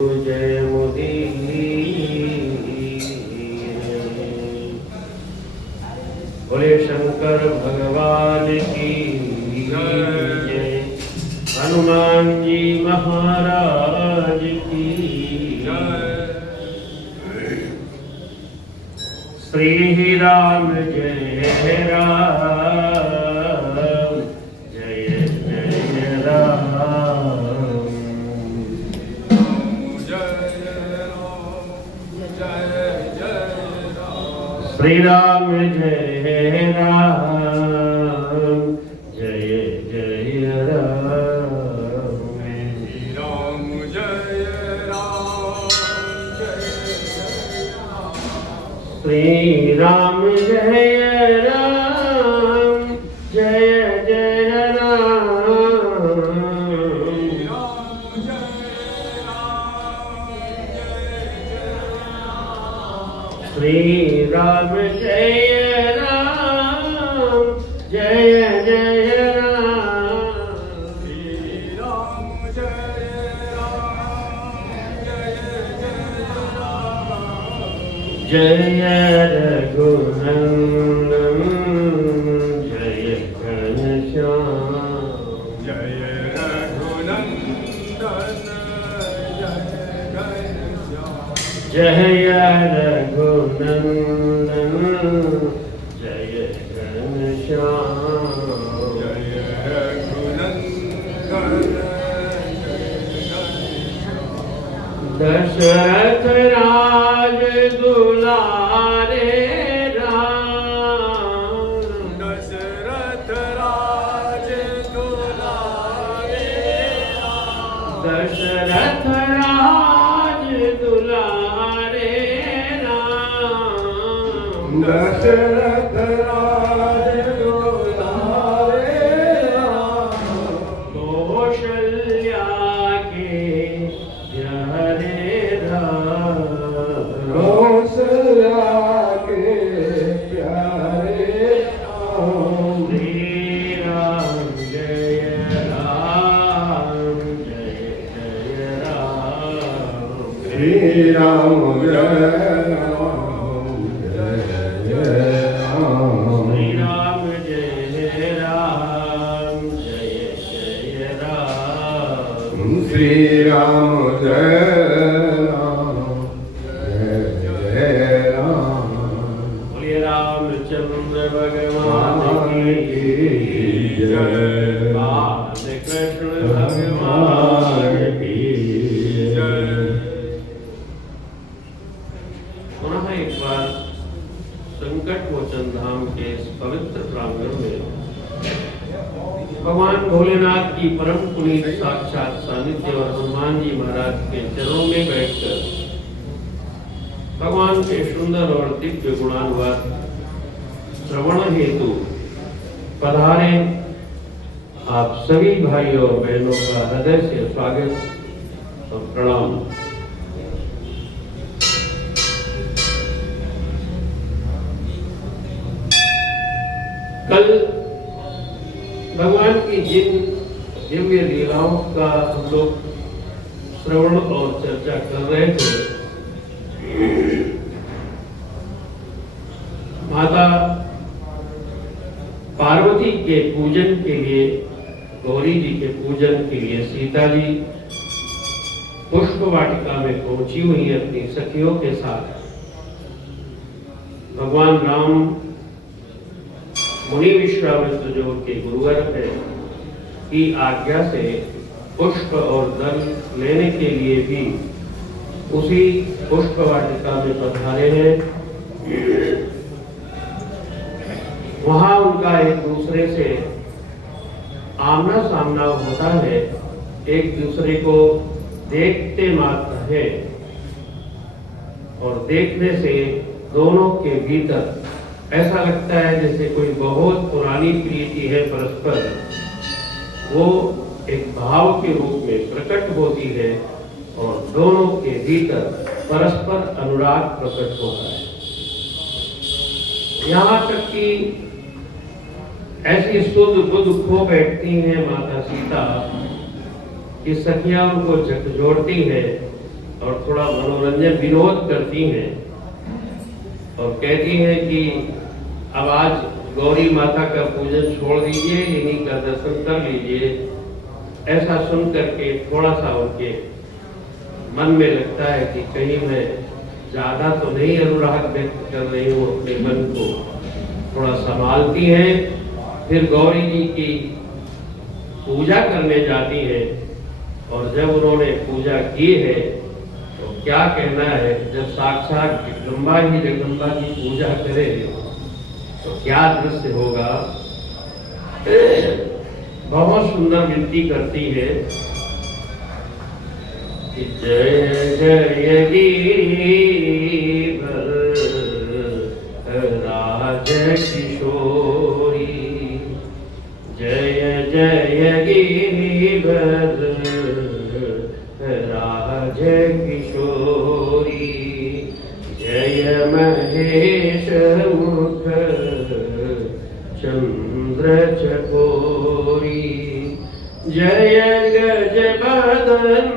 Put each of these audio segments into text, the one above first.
जय मोदी बोले शंकर भगवान की जय, हनुमान जी महाराज की जय। श्री राम जय राम, जय जय राम। श्री राम जय राम, जय जय राम। श्री राम जय राम, जय जय राम। श्री राम जय राम, जय जय राम। श्री राम जय राम, जय जय राम। श्री राम जय राम, जय जय राम। जय रघुनंदन जय घनश्याम, जय रघुनंदन जय घनश्याम। जय रघुनंदन जय घनश्याम। जय रघुनंदन जय घनश्याम। दशरथ राज दुलारे राम, दशरथ राज दुलारे राम। दशरथ राज दुलारे राम। दशरथ राज दुलारे राम। कौशल्या के प्यारे राम, कौशल्या के प्यारे राम। श्री राम जय राम, जय जय राम। श्री राम जय राम, जय जय राम। श्री राम जय राम, जय जय राम। श्री राम जय राम, जय जय राम। बोलिए रामचंद्र भगवान की जय, बाल कृष्ण भगवान की जय। पुनः एक बार संकट मोचन धाम के इस पवित्र प्रांगण में भगवान भोलेनाथ की परम पुनीत साक्षात सानिध्य और हनुमान जी महाराज के चरणों में बैठकर भगवान के सुंदर और दिव्य गुणानुवाद श्रवण हेतु पधारे आप सभी भाइयों और बहनों का हृदय से स्वागत और प्रणाम। कल भगवान की जिन दिव्य लीलाओं का हम लोग श्रवण और चर्चा कर रहे थे, माता पार्वती के पूजन के लिए, गौरी जी के पूजन के लिए सीता जी पुष्प वाटिका में पहुंची हुई है अपनी सखियों के साथ। भगवान राम मुनि विश्वामित्र जो के गुरुवर है की आज्ञा से पुष्प और दल लेने के लिए भी उसी पुष्प वाटिका में पधारे हैं। वहां उनका एक दूसरे से आमना सामना होता है, एक दूसरे को देखते मात्र है और देखने से दोनों के भीतर ऐसा लगता है जैसे कोई बहुत पुरानी प्रीति है परस्पर, वो एक भाव के रूप में प्रकट होती है और दोनों के भीतर परस्पर अनुराग प्रकट होता है। यहाँ तक कि ऐसी सुध बुध खो बैठती हैं माता सीता कि सखियां उनको झकझोड़ती है और थोड़ा मनोरंजन विनोद करती हैं और कहती हैं कि अब आज गौरी माता का पूजन छोड़ दीजिए, इन्हीं का दर्शन कर लीजिए। ऐसा सुन करके थोड़ा सा उनके मन में लगता है कि कहीं मैं ज्यादा तो नहीं अनुराग व्यक्त कर रही हूँ, अपने मन को थोड़ा संभालती हैं। फिर गौरी जी की पूजा करने जाती हैं और जब उन्होंने पूजा की है तो क्या कहना है, जब साक्षात जगदम्बा ही जगदम्बा की पूजा करे तो क्या दृश्य होगा। बहुत सुंदर विनती करती है कि जय जय गिरिवर राज किशोरी, जय जय गिरिवर राज किशोरी, जय महेश मुख चंद्र चकोरी, जय गज बदन,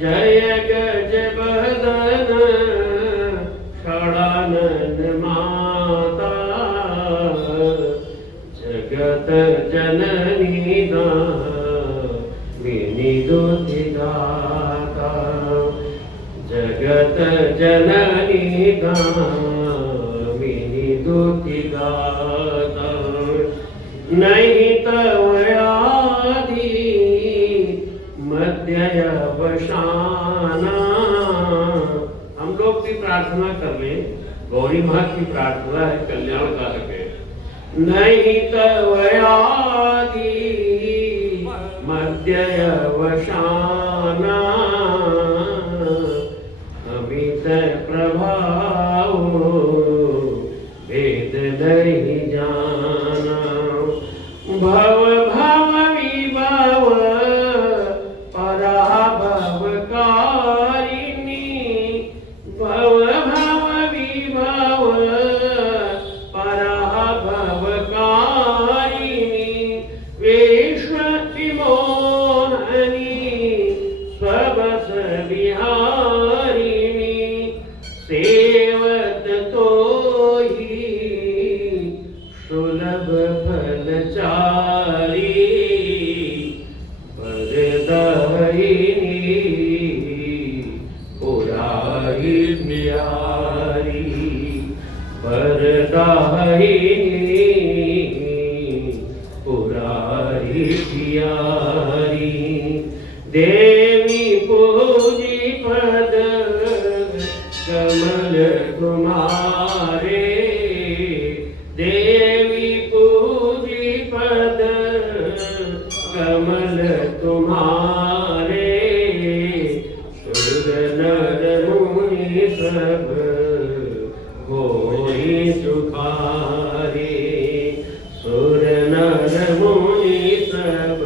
जय गज बदन षडानन माता, जगत जननी दामिनी दुति दाता, जगत जननी दामिनी दुति दाता, नहीं तव आदि मध्य अवसाना। हम लोग भी प्रार्थना कर ले, गौरी माँ की प्रार्थना है कल्याण कारक है। नहीं तव आदि मध्य अवसाना, अमित प्रभाव वेद नहीं जाना। भव भव विभव पराभव कारिणी, भव भव विभव पराभव कारिणी, विश्व विमोहनी स्वबस विहारिणी, सेवत तो ही सुलभ फलचारी, वरदायिनी पुरारी प्यारी, वरदायिनी पुरारी प्यारी, देवी पूजी पद कमल तुम्हारे, देवी पूजी पद कमल तुम्हारे, सुर नर मुनि सब होई सुखारे, सुर नर मुनि सब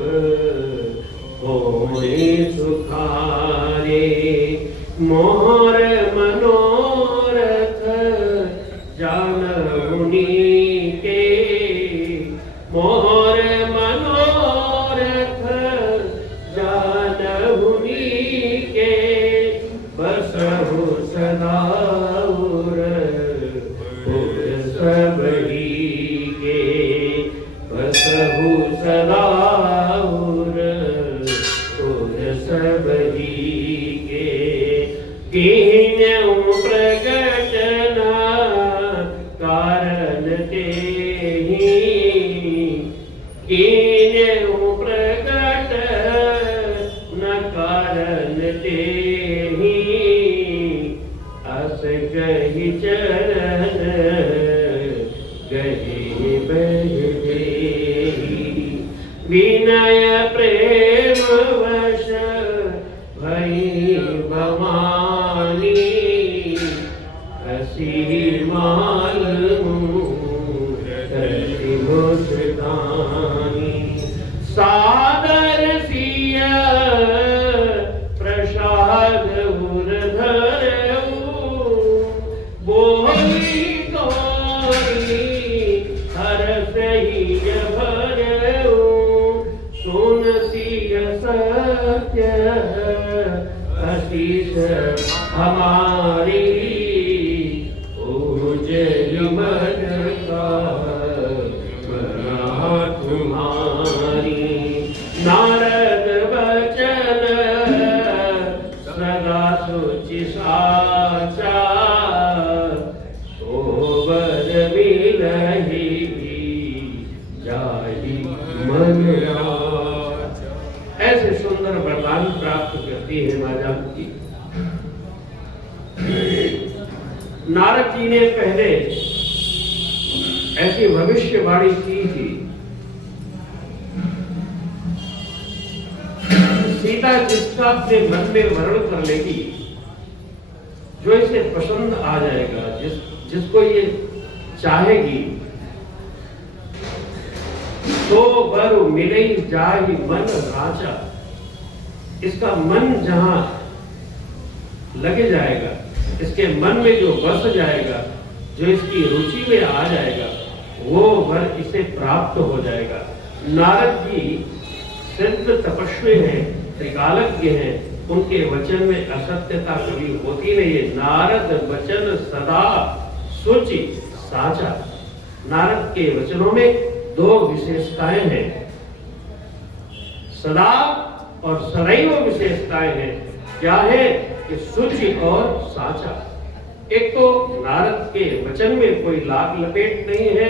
होई सुखारे, मोर मनोरथ जानमुनि के, मोर मनोरथ जानमुनि के, बसहु सदा उर सबही के, बसहु सदा उर सबही के, कीन्यु प्रगटन कारण तेहि, कीन्यु प्रगट न कारण तेहि, अस गहि चरण गहि बह देहि, विनय प्रेम वश भई भवानी, हसी माल हसी मुस्कानी, सादर सिय प्रसाद उर धरऊ, बोली गौरी हरस हिय भरऊ, सुन सिय सत्य आशीष हमारी पूजली मन का बना तुम्हारी। नारद वचन सदा सुचि साचा सोबर मिलहि जाहि मन राजा। ऐसे सुंदर वरदान प्राप्त करती है मां जानकी। नारद जी ने पहले ऐसी भविष्यवाणी की थी, सीता जिसका अपने मन में वर्ण कर लेगी, जो इसे पसंद आ जाएगा, जिसको ये चाहेगी, तो वर मिले जाहि मन राजा। इसका मन जहां लगे जाएगा, इसके मन में जो बस जाएगा, जो इसकी रुचि में आ जाएगा, वो वर इसे प्राप्त हो जाएगा। नारद जी सिद्ध तपस्वी हैं, त्रिकालज्ञ हैं, उनके वचन में असत्यता कभी होती नहीं है। नारद वचन सदा सुचि साचा। नारद के वचनों में दो विशेषताएं हैं, सदा और सदैव विशेषताएं हैं। क्या है कि सुचि और साचा। एक तो नारद के वचन में कोई लाग लपेट नहीं है,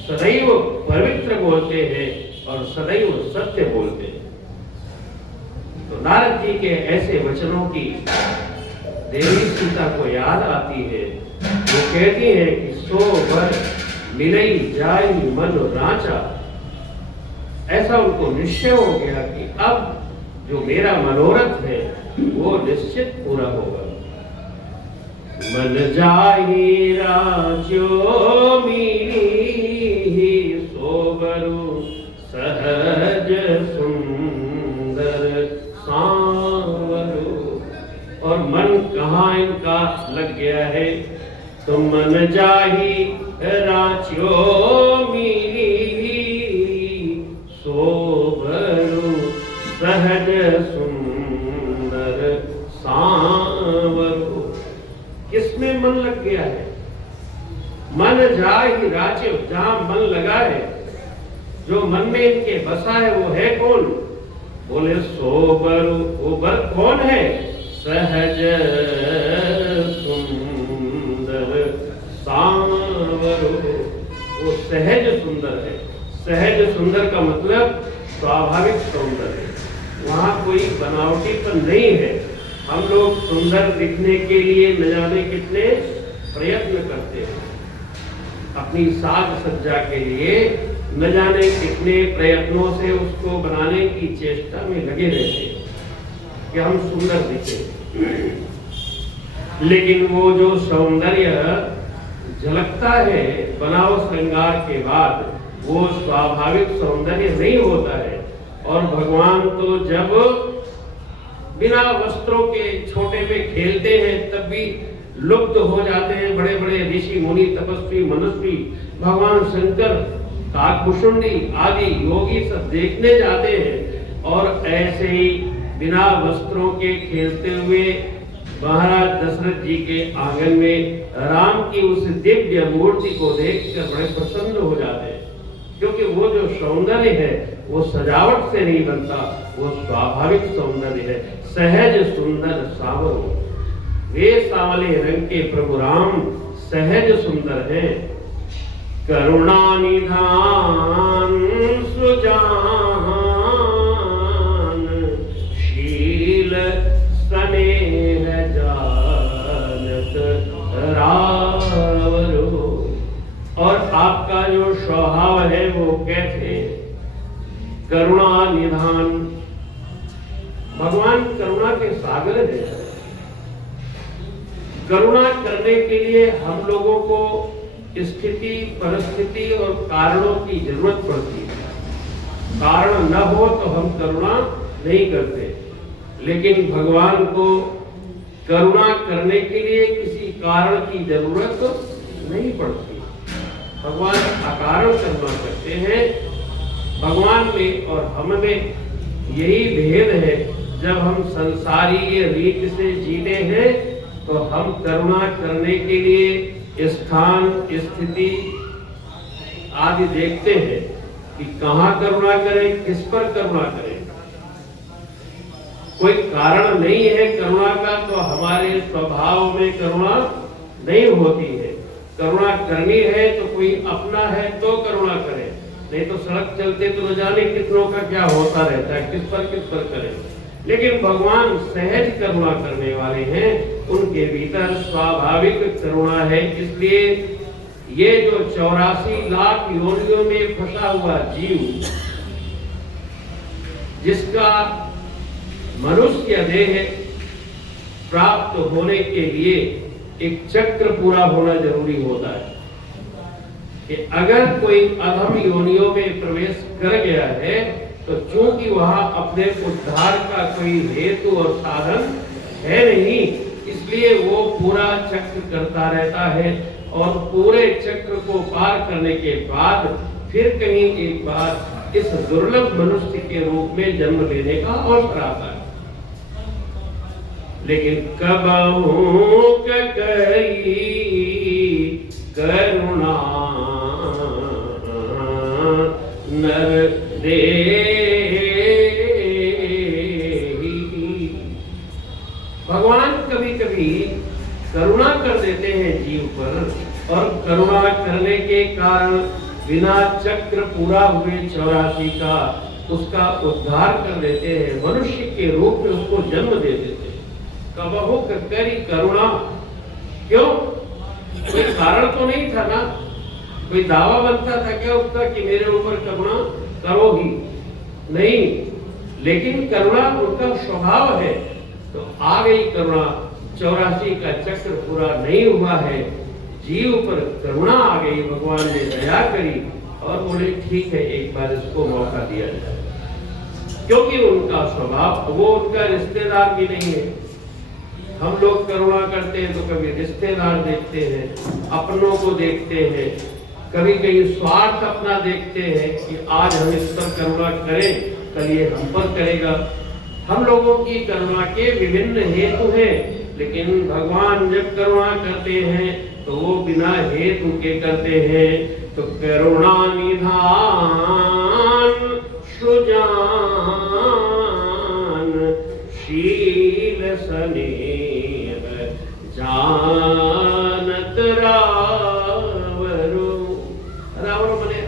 सदैव पवित्र बोलते हैं और सदैव सत्य बोलते हैं। तो नारद जी के ऐसे वचनों की देवी सीता को याद आती है। वो कहती है कि सो वर मिलई जाई मन राचा। ऐसा उनको निश्चय हो गया कि अब जो मेरा मनोरथ है वो निश्चित पूरा होगा। मन जाहि राज्यो मिली सोबरु सहज सुंदर सांवरो। और मन कहाँ इनका लग गया है, तो मन जाहि राज्यो मिली सोबरु सहज सुंदर सांवरो। किसमें मन लग गया है? मन जाहि राज्य, जहां मन लगा है, जो मन में इनके बसा है, वो है कौन? बोले सोबरु। वो बर कौन है? सहज सुंदर सांवरो। वो सहज सुंदर है। सहज सुंदर का मतलब स्वाभाविक सौंदर्य, वहां कोई बनावटीपन नहीं है। हम लोग सुंदर दिखने के लिए न जाने कितने प्रयत्न करते हैं, अपनी साज सज्जा के लिए न जाने कितने प्रयत्नों से उसको बनाने की चेष्टा में लगे रहते हैं कि हम सुंदर दिखें। लेकिन वो जो सौंदर्य झलकता है बनाव श्रृंगार के बाद, वो स्वाभाविक सौंदर्य नहीं होता है। और भगवान तो जब बिना वस्त्रों के छोटे में खेलते हैं तब भी लुप्त हो जाते हैं। बड़े बड़े ऋषि मुनि तपस्वी मनस्वी भगवान शंकर काकभूषुंडी आदि योगी सब देखने जाते हैं। और ऐसे ही बिना वस्त्रों के खेलते हुए महाराज दशरथ जी के आंगन में राम की उस दिव्य मूर्ति को देखकर बड़े प्रसन्न हो जाते हैं। क्योंकि वो जो सौंदर्य है वो सजावट से नहीं बनता, वो स्वाभाविक सौंदर्य है। सहज सुंदर सांवरो। वे सांवले रंग के प्रभु राम सहज सुंदर हैं। करुणा निधान सुजान शील स्नेह जानत रावरो। और आपका जो स्वभाव है वो कैसे? करुणा निधान। भगवान करुणा के सागर है। करुणा करने के लिए हम लोगों को स्थिति परिस्थिति और कारणों की जरूरत पड़ती है। कारण न हो तो हम करुणा नहीं करते, लेकिन भगवान को करुणा करने के लिए किसी कारण की जरूरत नहीं पड़ती। भगवान अकारण करुणा करते हैं। भगवान में और हम में यही भेद है जब हम संसारीय रीत से जीते हैं तो हम करुणा करने के लिए स्थान, स्थिति आदि देखते हैं कि कहाँ करुणा करें, किस पर करुणा करें। कोई कारण नहीं है करुणा का तो हमारे स्वभाव में करुणा नहीं होती है। करुणा करनी है तो कोई अपना है तो करुणा करे, नहीं तो सड़क चलते तो न जाने कितनों का क्या होता रहता है, किस पर करें। लेकिन भगवान सहज करुणा करने वाले हैं, उनके भीतर स्वाभाविक करुणा है। इसलिए ये जो 84 लाख योनियों में फंसा हुआ जीव, जिसका मनुष्य देह प्राप्त होने के लिए एक चक्र पूरा होना जरूरी होता है कि अगर कोई अधम योनियों में प्रवेश कर गया है तो चूंकि वहां अपने उद्धार का कोई हेतु और साधन है नहीं, इसलिए वो पूरा चक्र करता रहता है और पूरे चक्र को पार करने के बाद फिर कहीं एक बार इस दुर्लभ मनुष्य के रूप में जन्म लेने का अवसर आता है। लेकिन कबहू करी करुणा नर दे, भगवान कभी कभी करुणा कर देते हैं जीव पर, और करुणा करने के कारण बिना चक्र पूरा हुए 84 का उसका उद्धार कर देते हैं, मनुष्य के रूप में उसको जन्म दे देते हैं। कबहू करी करुणा, क्यों? कोई कारण तो नहीं था ना, कोई दावा बनता था क्या उसका कि मेरे ऊपर करुणा करोगी? नहीं, लेकिन करुणा उनका स्वभाव है, तो आ गई करुणा। 84 का चक्र पूरा नहीं हुआ है, जीव पर करुणा आ गई, भगवान ने दया करी और बोले ठीक है एक बार इसको मौका दिया जाए, क्योंकि उनका स्वभाव, वो उनका रिश्तेदार भी नहीं है। हम लोग करुणा करते हैं तो कभी रिश्तेदार देखते हैं, अपनों को देखते हैं, कभी कभी स्वार्थ अपना देखते हैं कि आज हम इस पर करुणा करें, कल ये हम पर करेगा। हम लोगों की करुणा के विभिन्न हेतु हैं, लेकिन भगवान जब करुणा करते हैं तो वो बिना हेतु के करते हैं। तो करुणा निधान सुजान शील स्नेह जानत रावरो, रावरो माने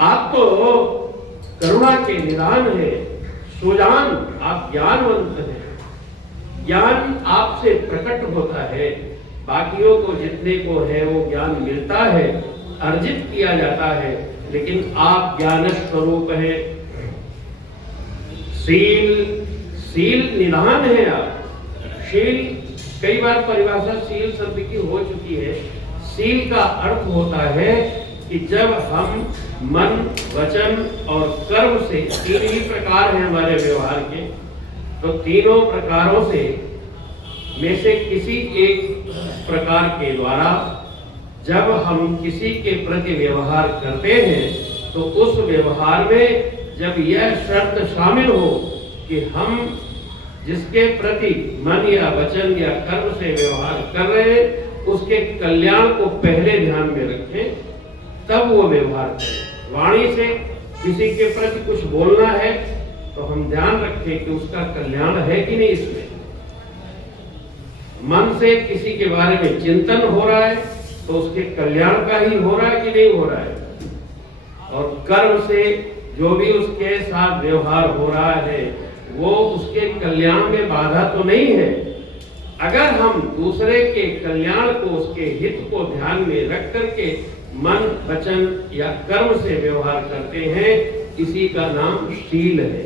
आप तो करुणा के निदान है, सुजान आप ज्ञानवंत हैं, ज्ञान आपसे प्रकट होता है, बाकियों को जितने को है वो ज्ञान मिलता है, अर्जित किया जाता है, लेकिन आप ज्ञान स्वरूप हैं। शील निधान है आप। शील कई बार परिभाषा शील शब्द की हो चुकी है। शील का अर्थ होता है कि जब हम मन, वचन और कर्म से, तीन ही प्रकार हैं हमारे व्यवहार के, तो तीनों प्रकारों से में से किसी एक प्रकार के द्वारा जब हम किसी के प्रति व्यवहार करते हैं तो उस व्यवहार में जब यह शर्त शामिल हो कि हम जिसके प्रति मन या वचन या कर्म से व्यवहार कर रहे हैं उसके कल्याण को पहले ध्यान में रखें, तब वो व्यवहार करें। वाणी से किसी के प्रति कुछ बोलना है तो हम ध्यान रखें कि उसका कल्याण है कि नहीं इसमें। मन से किसी के बारे में चिंतन हो रहा है तो उसके कल्याण का ही हो रहा है कि नहीं हो रहा है, और कर्म से जो भी उसके साथ व्यवहार हो रहा है वो उसके कल्याण में बाधा तो नहीं है। अगर हम दूसरे के कल्याण को, उसके हित को ध्यान में रख करके मन, वचन या कर्म से व्यवहार करते हैं, इसी का नाम शील है,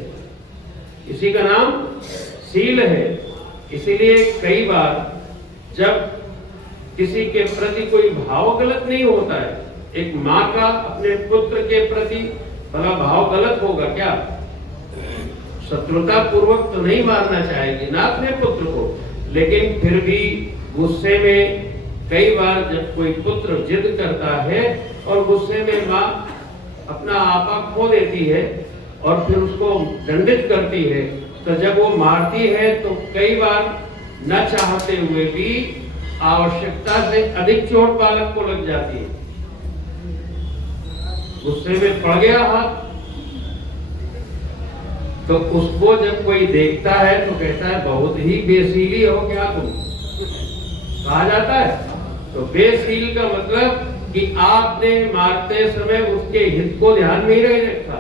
इसी का नाम शील है। इसीलिए कई बार जब किसी के प्रति कोई भाव गलत नहीं होता है, एक माँ का अपने पुत्र के प्रति भला भाव गलत होगा क्या? शत्रुता पूर्वक तो नहीं मारना चाहेगी ना अपने पुत्र को, लेकिन फिर भी गुस्से में कई बार जब कोई पुत्र जिद करता है और गुस्से में माँ अपना आपा खो देती है और फिर उसको दंडित करती है, तो जब वो मारती है तो कई बार न चाहते हुए भी आवश्यकता से अधिक चोट बालक को लग जाती है। गुस्से में पड़ गया हाथ, तो उसको जब कोई देखता है तो कहता है बहुत ही बेसीली हो क्या तुम, कहा जाता है। तो बेसील का मतलब कि आपने मारते समय उसके हित को ध्यान में ही नहीं रखा,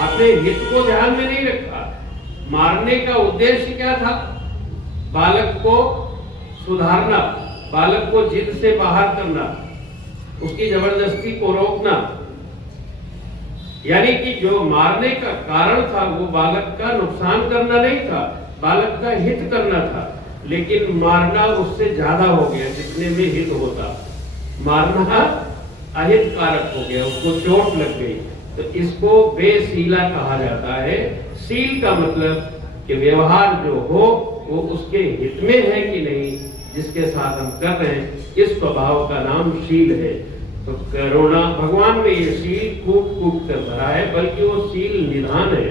आपने हित को ध्यान में नहीं रखा। मारने का उद्देश्य क्या था? बालक को सुधारना, बालक को जिद से बाहर करना, उसकी जबरदस्ती को रोकना। यानी कि जो मारने का कारण था वो बालक का नुकसान करना नहीं था, बालक का हित करना था। लेकिन मारना उससे ज्यादा हो गया जितने में हित होता, मारना अहित कारक हो गया, उसको चोट लग गई। तो इसको बेसीला कहा जाता है। सील का मतलब कि व्यवहार जो हो वो उसके हित में है कि नहीं, जिसके साथ हम कर रहे हैं, इस स्वभाव का नाम शील है। तो करुणा, भगवान में ये शील कूट कूट कर भरा है, बल्कि वो शील निधान है।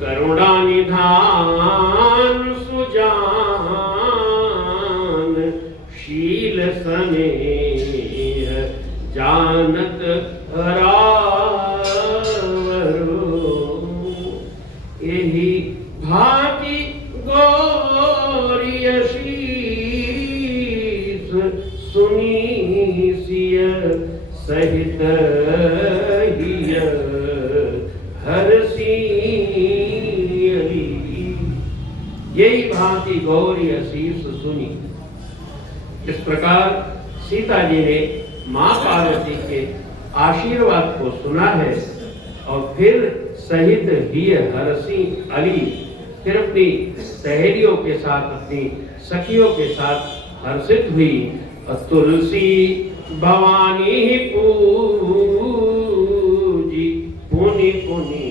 करुणा निधान सुजान शील स्नेह जानत रावरु, यही भांति गौरी शीस सुनी सिय सहित हिय हरसी, यही भांति गौरी असीस सुनी। इस प्रकार सीता जी ने मां पार्वती के आशीर्वाद को सुना है और फिर सहित हिय हरसी अली, फिर अपनी सहेलियों के साथ, अपनी सखियों के साथ हर्षित हुई। तुलसी भवानी पूजी पुनि पुनि,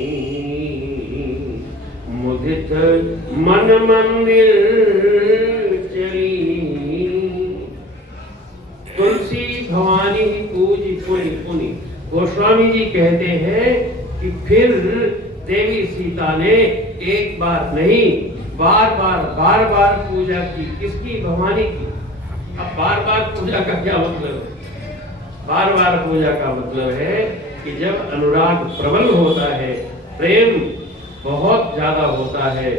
मुदित मन मंदिर चली। तुलसी भवानी पूजी पुनि पुनि, गोस्वामी जी कहते हैं कि फिर देवी सीता ने एक बार नहीं बार बार पूजा की। किसकी? भवानी की। अब बार बार पूजा का क्या मतलब है? बार बार पूजा का मतलब है कि जब अनुराग प्रबल होता है, प्रेम बहुत ज्यादा होता है,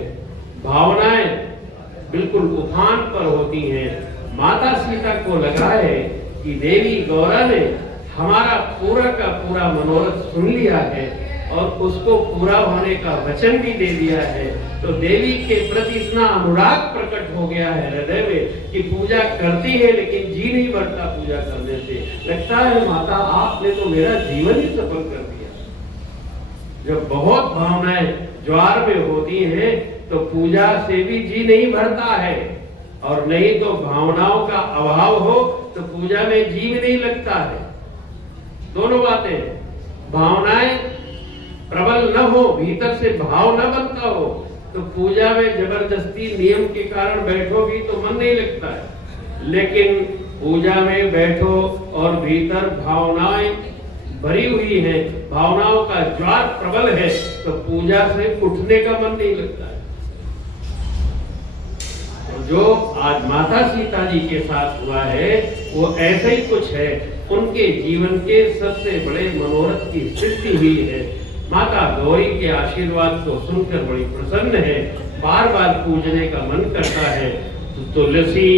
भावनाएं बिल्कुल उफान पर होती हैं। माता सीता को लगा है कि देवी गौरा ने हमारा पूरा का पूरा मनोरथ सुन लिया है और उसको पूरा होने का वचन भी दे दिया है। तो देवी के प्रति इतना अनुराग प्रकट हो गया है हृदय में कि पूजा करती है लेकिन जी नहीं भरता पूजा करने से। लगता है माता आपने तो मेरा जीवन ही सफल कर दिया। जब बहुत भावनाएं ज्वार में होती हैं तो पूजा से भी जी नहीं भरता है, और नहीं तो भावनाओं का अभाव हो तो पूजा में जी भी नहीं लगता है। दोनों बातें, भावनाएं प्रबल न हो, भीतर से भाव न बनता हो तो पूजा में जबरदस्ती नियम के कारण बैठो भी तो मन नहीं लगता है। लेकिन पूजा में बैठो और भीतर भावनाएं भरी हुई है, भावनाओं का ज्वार प्रबल है, तो पूजा से उठने का मन नहीं लगता है। जो आज माता सीता जी के साथ हुआ है वो ऐसे ही कुछ है। उनके जीवन के सबसे बड़े मनोरथ की सिद्धि हुई है। माता गौरी के आशीर्वाद को सुनकर बड़ी प्रसन्न है, बार बार पूजने का मन करता है। तो तुलसी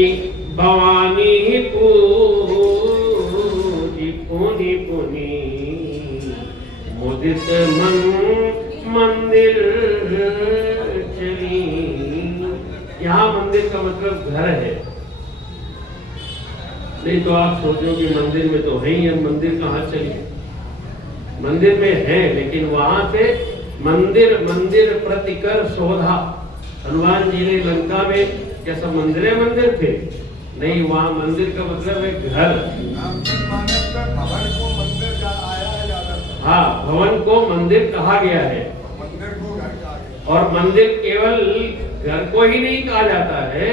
भवानी पूजी पुनि पुनि, मुदित मन मंदिर चली। यहाँ मंदिर का मतलब घर है। नहीं तो आप सोचोगे मंदिर में तो है ही, हम मंदिर कहाँ चले? मंदिर में है, लेकिन वहां से मंदिर मंदिर प्रतिकर शोधा। हनुमान जी ने लंका में क्या सब मंदिर थे? नहीं, वहां मंदिर का मतलब है घर। हाँ, भवन को मंदिर कहा गया है। और मंदिर केवल घर को ही नहीं कहा जाता है,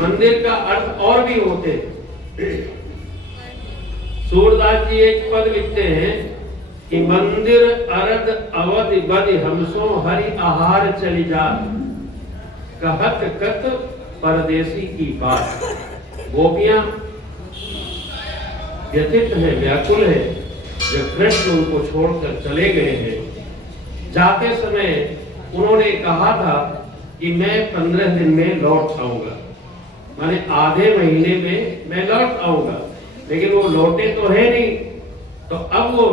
मंदिर का अर्थ और भी होते हैं। सूरदास जी एक पद लिखते हैं कि मंदिर अरद अवध बद हमसो हरि आहार चली जा, कहत कत परदेसी की बात। गोपियां व्यथित है, व्याकुल है, जब कृष्ण उनको छोड़कर चले गए हैं। जाते समय उन्होंने कहा था कि मैं 15 दिन में लौट आऊंगा, माने आधे महीने में मैं लौट आऊंगा, लेकिन वो लौटे तो है नहीं। तो अब वो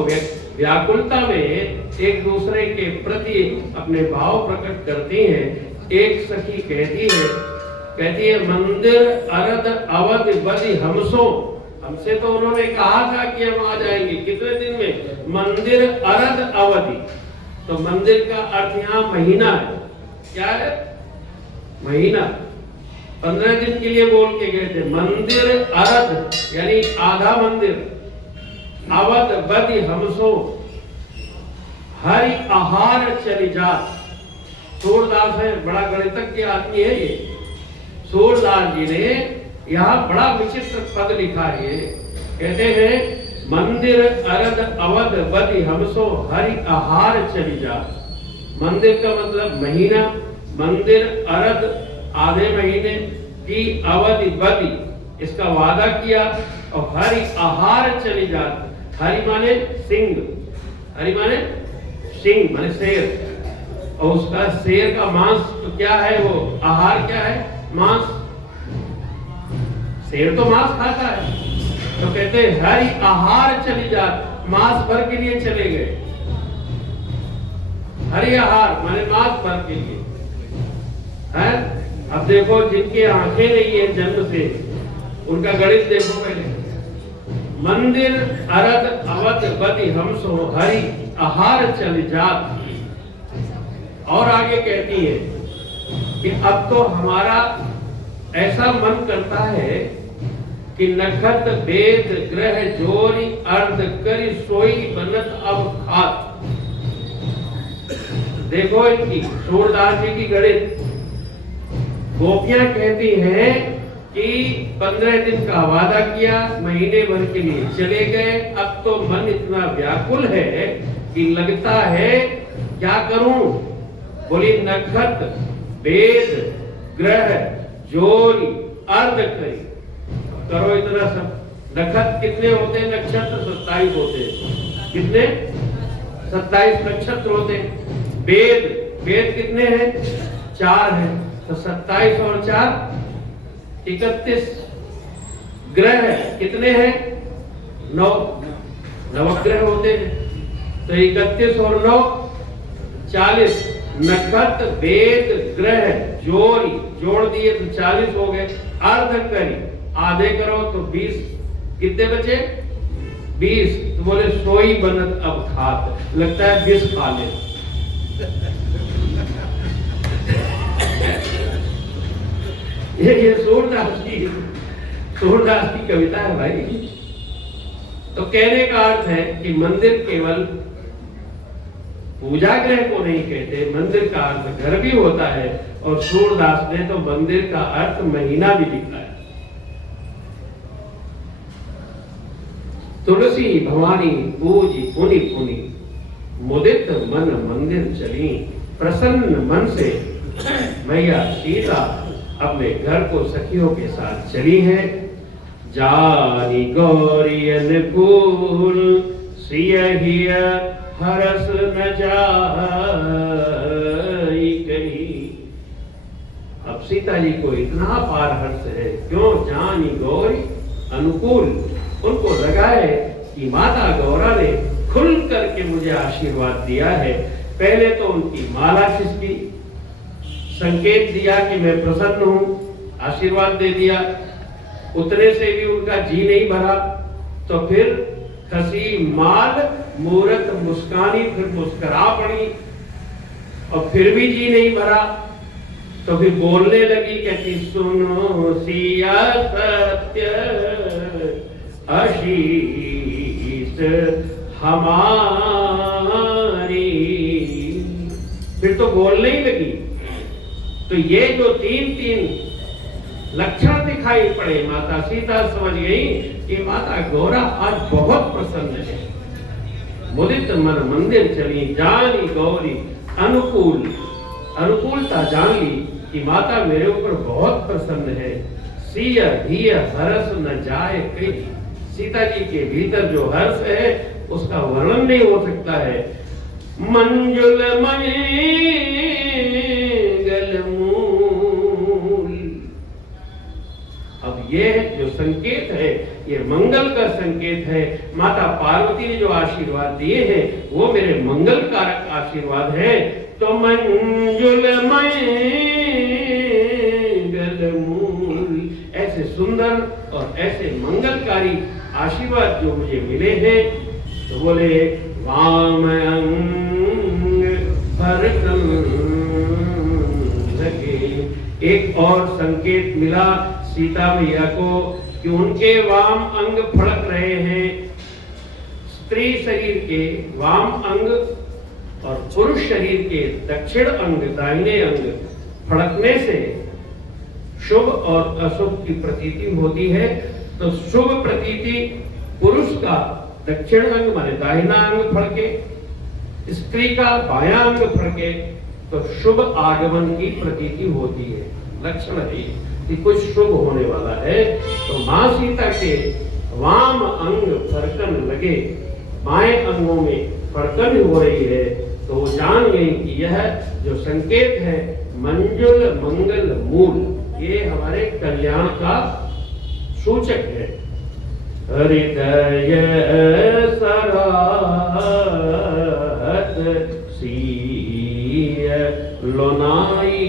व्याकुलता में एक दूसरे के प्रति अपने भाव प्रकट करती हैं। एक सखी कहती है मंदिर अरद अवध बदि हमसो, हमसे तो उन्होंने कहा था कि हम आ जाएंगे, कितने दिन में? मंदिर अरद अवधि। तो मंदिर का अर्थ यहाँ महीना है। क्या है? महीना। 15 दिन के लिए बोल के गए थे। मंदिर अरद यानी आधा मंदिर, अवध बदि हमसो हरि आहार चली जात। सूरदास है, बड़ा गणितज्ञ आदमी है ये। सूरदास जी ने यहाँ बड़ा विचित्र पद लिखा है। कहते हैं मंदिर अरद अवध बदि हमसो हरि आहार चली जात। मंदिर का मतलब महीना, मंदिर अरद आधे महीने की, अवधि बदि इसका वादा किया, और हरि आहार चली जात। हरि माने सिंह, हरि माने सिंह माने शेर, और उसका शेर का मांस तो क्या है? वो आहार क्या है? मांस। शेर तो मांस खाता है। तो कहते हैं हरि आहार चली जात, मांस भर के लिए चले गए। हरि आहार माने मांस भर के लिए है। अब देखो जिनके आंखें नहीं है जन्म से, उनका गणित देखो पहले। मंदिर अरद अवध बदि हमसो हरि आहार चली जात। और आगे कहती है कि अब तो हमारा ऐसा मन करता है कि नखत वेद ग्रह जोरी अर्ध करी सोई बनत अब खात। देखो इनकी सूरदास जी की गणित। गोपियां कहती हैं कि 15 दिन का वादा किया, महीने भर के लिए चले गए। अब तो मन इतना व्याकुल है कि लगता है क्या करूं? बोली नखत वेद ग्रह जोरी अर्ध करी। करो इतना सब। नखत कितने होते हैं? नक्षत्र 27 होते हैं। कितने? 27 नक्षत्र होते हैं। वेद कितने हैं? 4 हैं। तो 27 और 4 31। ग्रह कितने हैं? 9 नवग्रह होते हैं। तो 31 और 9 40। नखत वेद ग्रह जोड़ दिए तो 40 हो गए। अर्ध करी आधे करो तो 20। कितने बचे? 20। तो बोले सोई बनत अब खात, लगता है 20 खा ले। ये सूरदास की कविता है भाई। तो कहने का अर्थ है कि मंदिर केवल पूजा गृह को नहीं कहते, मंदिर का अर्थ घर भी होता है। और सूरदास ने तो मंदिर का अर्थ महीना भी लिखा है। तुलसी भवानी पूजी पुनि पुनि, मुदित मन मंदिर चली। प्रसन्न मन से मैया सीता अपने घर को सखियों के साथ चली है। जानी गौरी अनुकूल सियहिय हरस न जाई कही। अब सीता जी को इतना पार हर्ष है। क्यों? जानी गौरी अनुकूल। उनको लगा है कि माता गौरा ने खुल करके मुझे आशीर्वाद दिया है। पहले तो उनकी माला खिसकी, संकेत दिया कि मैं प्रसन्न हूं, आशीर्वाद दे दिया। उतने से भी उनका जी नहीं भरा, तो फिर खसी माल मूरत मुस्कानी, फिर मुस्करा पड़ी। और फिर भी जी नहीं भरा, तो फिर बोलने लगी, कहती सुनो सिया सत्य आशीष हमारी। फिर तो बोलने ही लगी। तो ये जो 3 लक्षण दिखाई पड़े, माता सीता समझ गई कि माता गौरा आज बहुत प्रसन्न है, मुदित मन मंदिर चली, जानी गौरी अनुकूलता जान ली कि माता मेरे ऊपर बहुत प्रसन्न है। सिया धिया हर्ष न जाए कहीं। सीता जी के भीतर जो हर्ष है उसका वर्णन नहीं हो सकता है। मंजुल मंगल मूल। अब ये जो संकेत है ये मंगल का संकेत है। माता पार्वती ने जो आशीर्वाद दिए हैं वो मेरे मंगल कारक आशीर्वाद है। तो मंजुल मंगल मूल, ऐसे सुंदर और ऐसे मंगलकारी आशीर्वाद जो मुझे मिले हैं, तो बोले वाम अंग फरकन लगे। एक और संकेत मिला सीता मैया को कि उनके वाम अंग फड़क रहे हैं। स्त्री शरीर के वाम अंग और पुरुष शरीर के दक्षिण अंग, दाहिने अंग फड़कने से शुभ और अशुभ की प्रतीति होती है। तो शुभ प्रतीति पुरुष का दक्षिण अंग माने दाहिना अंग फड़के, स्त्री का बायां अंग फड़के तो शुभ आगमन की प्रतीति होती है। लक्षण है कि कुछ शुभ होने वाला है। तो मां सीता के वाम अंग फड़कन लगे, बाएं अंगों में फड़कन हो रही है, तो वो जान गई कि यह जो संकेत है मंजुल मंगल मूल, ये हमारे कल्याण का सूचक है। हृदय सराहत सीय लोनाई,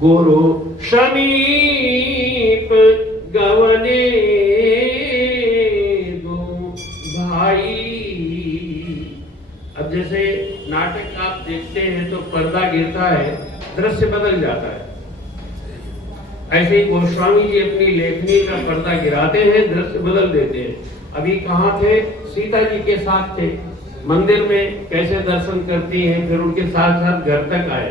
गुरु समीप गवने दो भाई। अब जैसे नाटक आप देखते हैं तो पर्दा गिरता है, दृश्य बदल जाता है। ऐसे ही गोस्वामी जी अपनी लेखनी का पर्दा गिराते हैं, दृश्य बदल देते हैं। अभी कहाँ थे? सीता जी के साथ थे, मंदिर में कैसे दर्शन करती हैं, फिर उनके साथ साथ घर तक आए।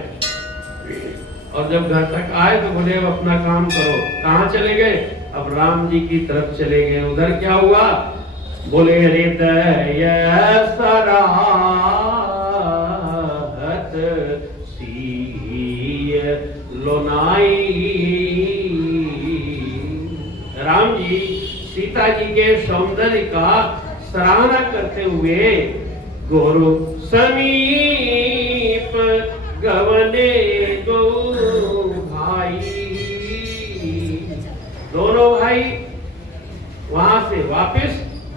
और जब घर तक आए तो बोले अब अपना काम करो। कहाँ चले गए? अब राम जी की तरफ चले गए। उधर क्या हुआ? बोले हृदय सराहत सीय लोनाई। राम जी सीता जी के सौंदर्य का सराहना करते हुए गुरु समीप गवने दो भाई, दोनों भाई वहां से वापस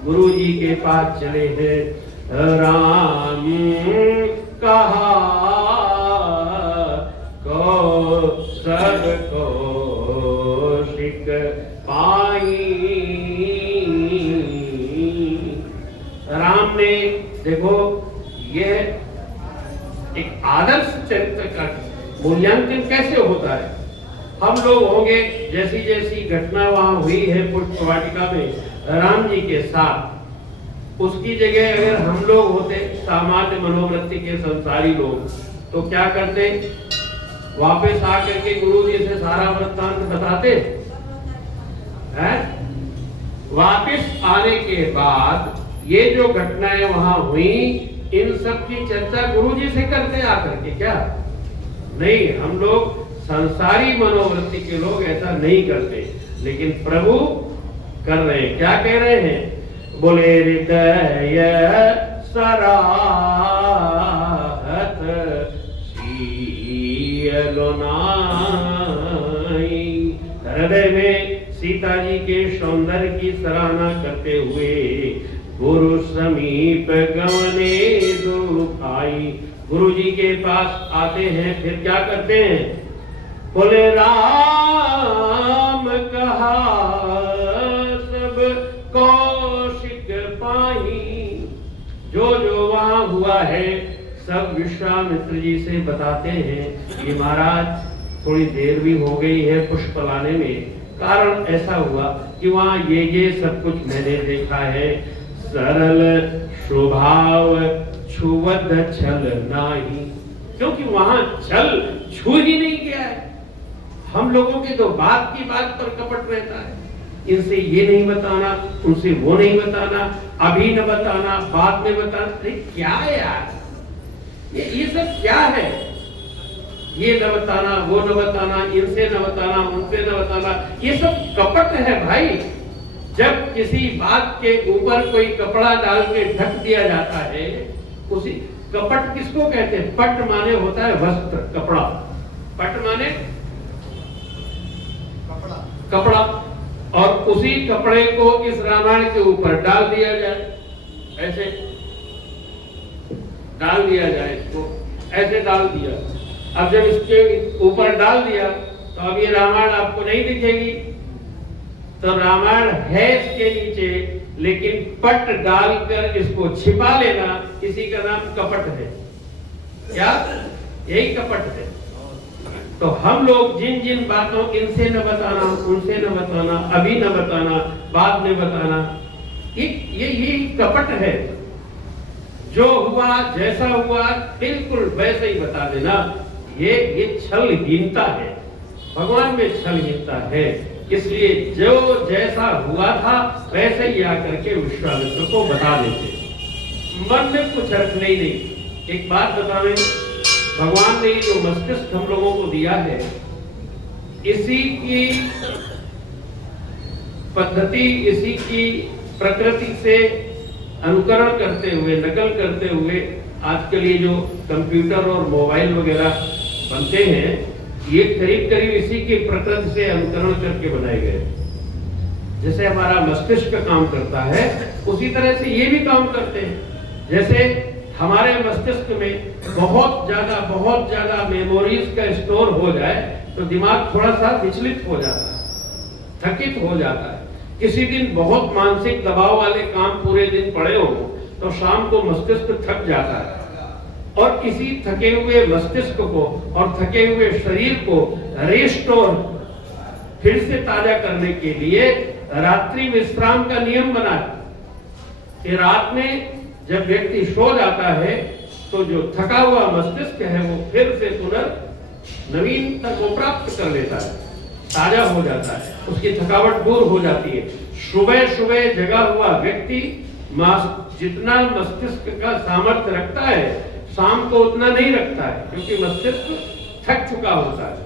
गुरु जी के पास चले हैं। राम कहा को सब कौशिक पाई। राम ने देखो ये एक आदर्श चरित्र का मूल्यांकन कैसे होता है। हम लोग होंगे, जैसी जैसी घटना वहां हुई है पुष्प वाटिका में राम जी के साथ, उसकी जगह अगर हम लोग होते सामान्य मनोवृत्ति के संसारी लोग, तो क्या करते? वापस आकर के गुरु जी से सारा वृत्तांत बताते हैं। वापस आने के बाद ये जो घटनाएं वहां हुई, इन सब की चर्चा गुरु जी से करते आकर के? क्या नहीं, हम लोग संसारी मनोवृत्ति के लोग ऐसा नहीं करते, लेकिन प्रभु कर रहे हैं। क्या कह रहे हैं? बोले हृदय सराहत सीय लोनाई। हृदय में सीता जी के सौंदर्य की सराहना करते हुए गुरु समीप गवने दो भाई। गुरु जी के पास आते हैं, फिर क्या करते हैं? बोले राम कहा सब कौशिक पाई। जो जो वहां हुआ है सब विश्वामित्र जी से बताते हैं। ये महाराज थोड़ी देर भी हो गई है पुष्प लाने में, कारण ऐसा हुआ कि वहां ये सब कुछ मैंने देखा है। सरल स्वभाव छुवद छल नाही, क्योंकि वहां छल छू ही नहीं गया है। हम लोगों के तो बात की बात पर कपट रहता है, इनसे ये नहीं बताना, उनसे वो नहीं बताना, अभी न बताना, बाद में बताना। अरे क्या है यार, ये सब क्या है? ये न बताना, वो न बताना, इनसे न बताना, उनसे न बताना, ये सब कपट है भाई। जब किसी बात के ऊपर कोई कपड़ा डाल के ढक दिया जाता है, उसी कपट किसको कहते हैं? पट माने होता है वस्त्र, कपड़ा। पट माने कपड़ा। और उसी कपड़े को इस रामायण के ऊपर डाल दिया जाए, ऐसे डाल दिया जाए, इसको ऐसे डाल दिया। अब जब इसके ऊपर डाल दिया तो अब ये रामायण आपको नहीं दिखेगी। तो रामायण है इसके नीचे, लेकिन पट डालकर इसको छिपा लेना, इसी का नाम कपट है। क्या? यही कपट है। तो हम लोग जिन जिन बातों, इनसे न बताना, उनसे न बताना, अभी न बताना, बाद में बताना, ये कपट है। जो हुआ, जैसा हुआ, बिल्कुल वैसे ही बता देना, ये छलहीनता है। भगवान में छलहीनता है। इसलिए जो जैसा हुआ था वैसे ही आकर के विश्वामित्र को बता देते, मन में कुछ रखने ही नहीं। एक बात बता रहे, भगवान ने जो मस्तिष्क हम लोगों को दिया है, इसी की पद्धति, इसी की प्रकृति से अनुकरण करते हुए, नकल करते हुए आजकल ये जो कंप्यूटर और मोबाइल वगैरह बनते हैं, ये करीब करीब इसी की प्रकृति से अनुकरण करके बनाए गए। जैसे हमारा मस्तिष्क काम करता है, उसी तरह से ये भी काम करते हैं। जैसे हमारे मस्तिष्क में बहुत ज्यादा मेमोरीज का स्टोर हो जाए तो दिमाग थोड़ा सा विचलित हो जाता है, थकित हो जाता है। किसी दिन बहुत मानसिक दबाव वाले काम पूरे दिन पड़े हो तो शाम को मस्तिष्क थक जाता है, और इसी थके हुए मस्तिष्क को और थके हुए शरीर को रिस्टोर, फिर से ताजा करने के लिए रात्रि विश्राम का नियम बना है कि रात में जब व्यक्ति सो जाता है तो जो थका हुआ मस्तिष्क है वो फिर से पुनर्नवीनता को प्राप्त कर लेता है, ताजा हो जाता है, उसकी थकावट दूर हो जाती है। सुबह सुबह जगा हुआ व्यक्ति जितना मस्तिष्क का सामर्थ्य रखता है, शाम को उतना नहीं रखता है, क्योंकि मस्तिष्क थक चुका होता है।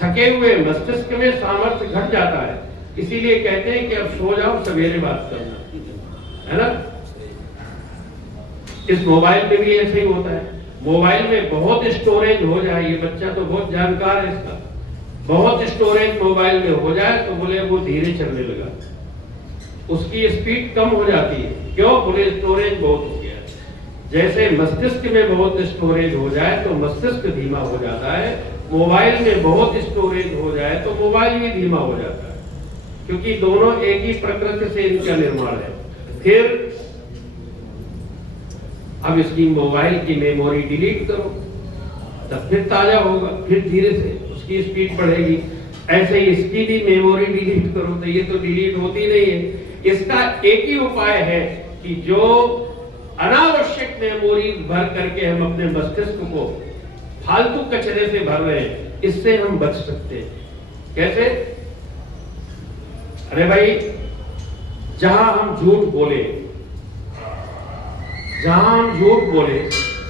थके हुए मस्तिष्क में सामर्थ्य घट जाता है। इसीलिए कहते हैं कि अब सो जाओ, सवेरे बात करना, है ना। इस मोबाइल में भी ऐसे ही होता है। मोबाइल में बहुत स्टोरेज हो जाए, ये बच्चा तो बहुत जानकार है इसका, बहुत स्टोरेज मोबाइल में हो जाए तो बोले वो धीरे चलने लगा, उसकी स्पीड कम हो जाती है। क्यों? बोले स्टोरेज बहुत हो गया। जैसे मस्तिष्क में बहुत स्टोरेज हो जाए तो मस्तिष्क धीमा हो जाता है, मोबाइल में बहुत स्टोरेज हो जाए तो मोबाइल भी धीमा हो जाता है, क्योंकि दोनों एक ही प्रकृति से इनका निर्माण है। फिर अब इसकी मोबाइल की मेमोरी डिलीट करो, तब फिर ताजा होगा, फिर धीरे से उसकी स्पीड बढ़ेगी। ऐसे ही इसकी भी मेमोरी डिलीट करो तो ये तो डिलीट होती नहीं है। इसका एक ही उपाय है कि जो अनावश्यक मेमोरी भर करके हम अपने मस्तिष्क को फालतू कचरे से भर रहे हैं, इससे हम बच सकते हैं। कैसे? अरे भाई, जहां हम झूठ बोले,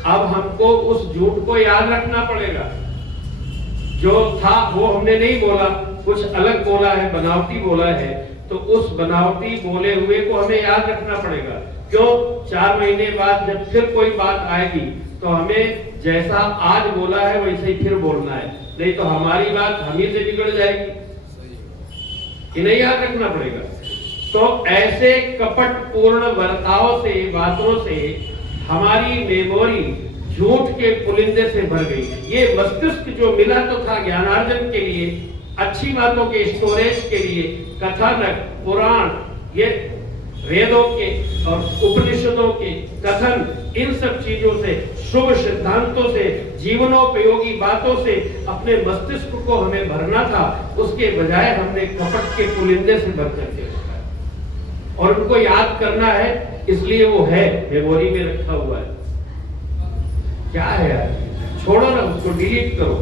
अब हमको उस झूठ को याद रखना पड़ेगा। जो था वो हमने नहीं बोला, कुछ अलग बोला है, बनावटी बोला है, तो उस बनावटी बोले हुए को हमें याद रखना पड़ेगा। क्यों? 4 महीने बाद जब फिर कोई बात आएगी तो हमें जैसा आज बोला है वैसे ही फिर बोलना है, नहीं तो हमारी बात हम ही से बिगड़ जाएगी। इन्हें याद रखना पड़ेगा। तो ऐसे कपट पूर्ण बर्ताव से, बातों से हमारी मेमोरी झूठ के पुलिंदे से भर गई है। ये मस्तिष्क जो मिला तो था ज्ञानार्जन के लिए, अच्छी बातों के स्टोरेज के लिए, कथानक, पुराण, ये वेदों के और उपनिषदों के कथन, इन सब चीजों से, शुभ सिद्धांतों से, जीवनोपयोगी बातों से अपने मस्तिष्क को हमें भरना था। उसके बजाय हमने कपट के पुलिंदे से भर करके रखा है और उनको याद करना है, इसलिए वो है मेमोरी में रखा हुआ है। क्या है यार, छोड़ो ना, उसको डिलीट करो।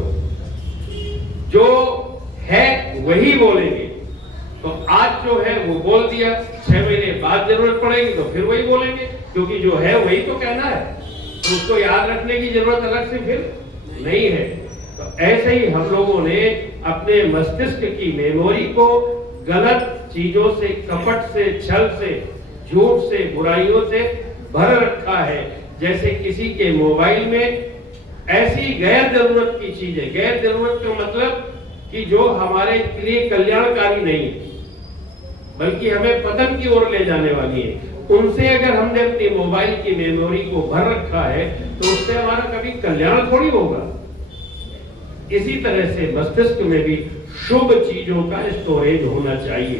जो है वही बोलेंगे। तो आज जो है वो बोल दिया, 6 महीने बाद जरूरत पड़ेगी तो फिर वही बोलेंगे, क्योंकि जो है वही तो कहना है, तो उसको याद रखने की जरूरत अलग से फिर नहीं है। तो ऐसे ही हम लोगों ने अपने मस्तिष्क की मेमोरी को गलत चीजों से, कपट से, छल से, झूठ से, बुराइयों से भर रखा है। जैसे किसी के मोबाइल में ऐसी गैर जरूरत की चीजें, गैर जरूरत का मतलब कि जो हमारे लिए कल्याणकारी नहीं है बल्कि हमें पतन की ओर ले जाने वाली है, उनसे अगर हमने अपनी मोबाइल की मेमोरी को भर रखा है तो उससे हमारा कभी कल्याण थोड़ी होगा। इसी तरह से मस्तिष्क में भी शुभ चीजों का स्टोरेज होना चाहिए।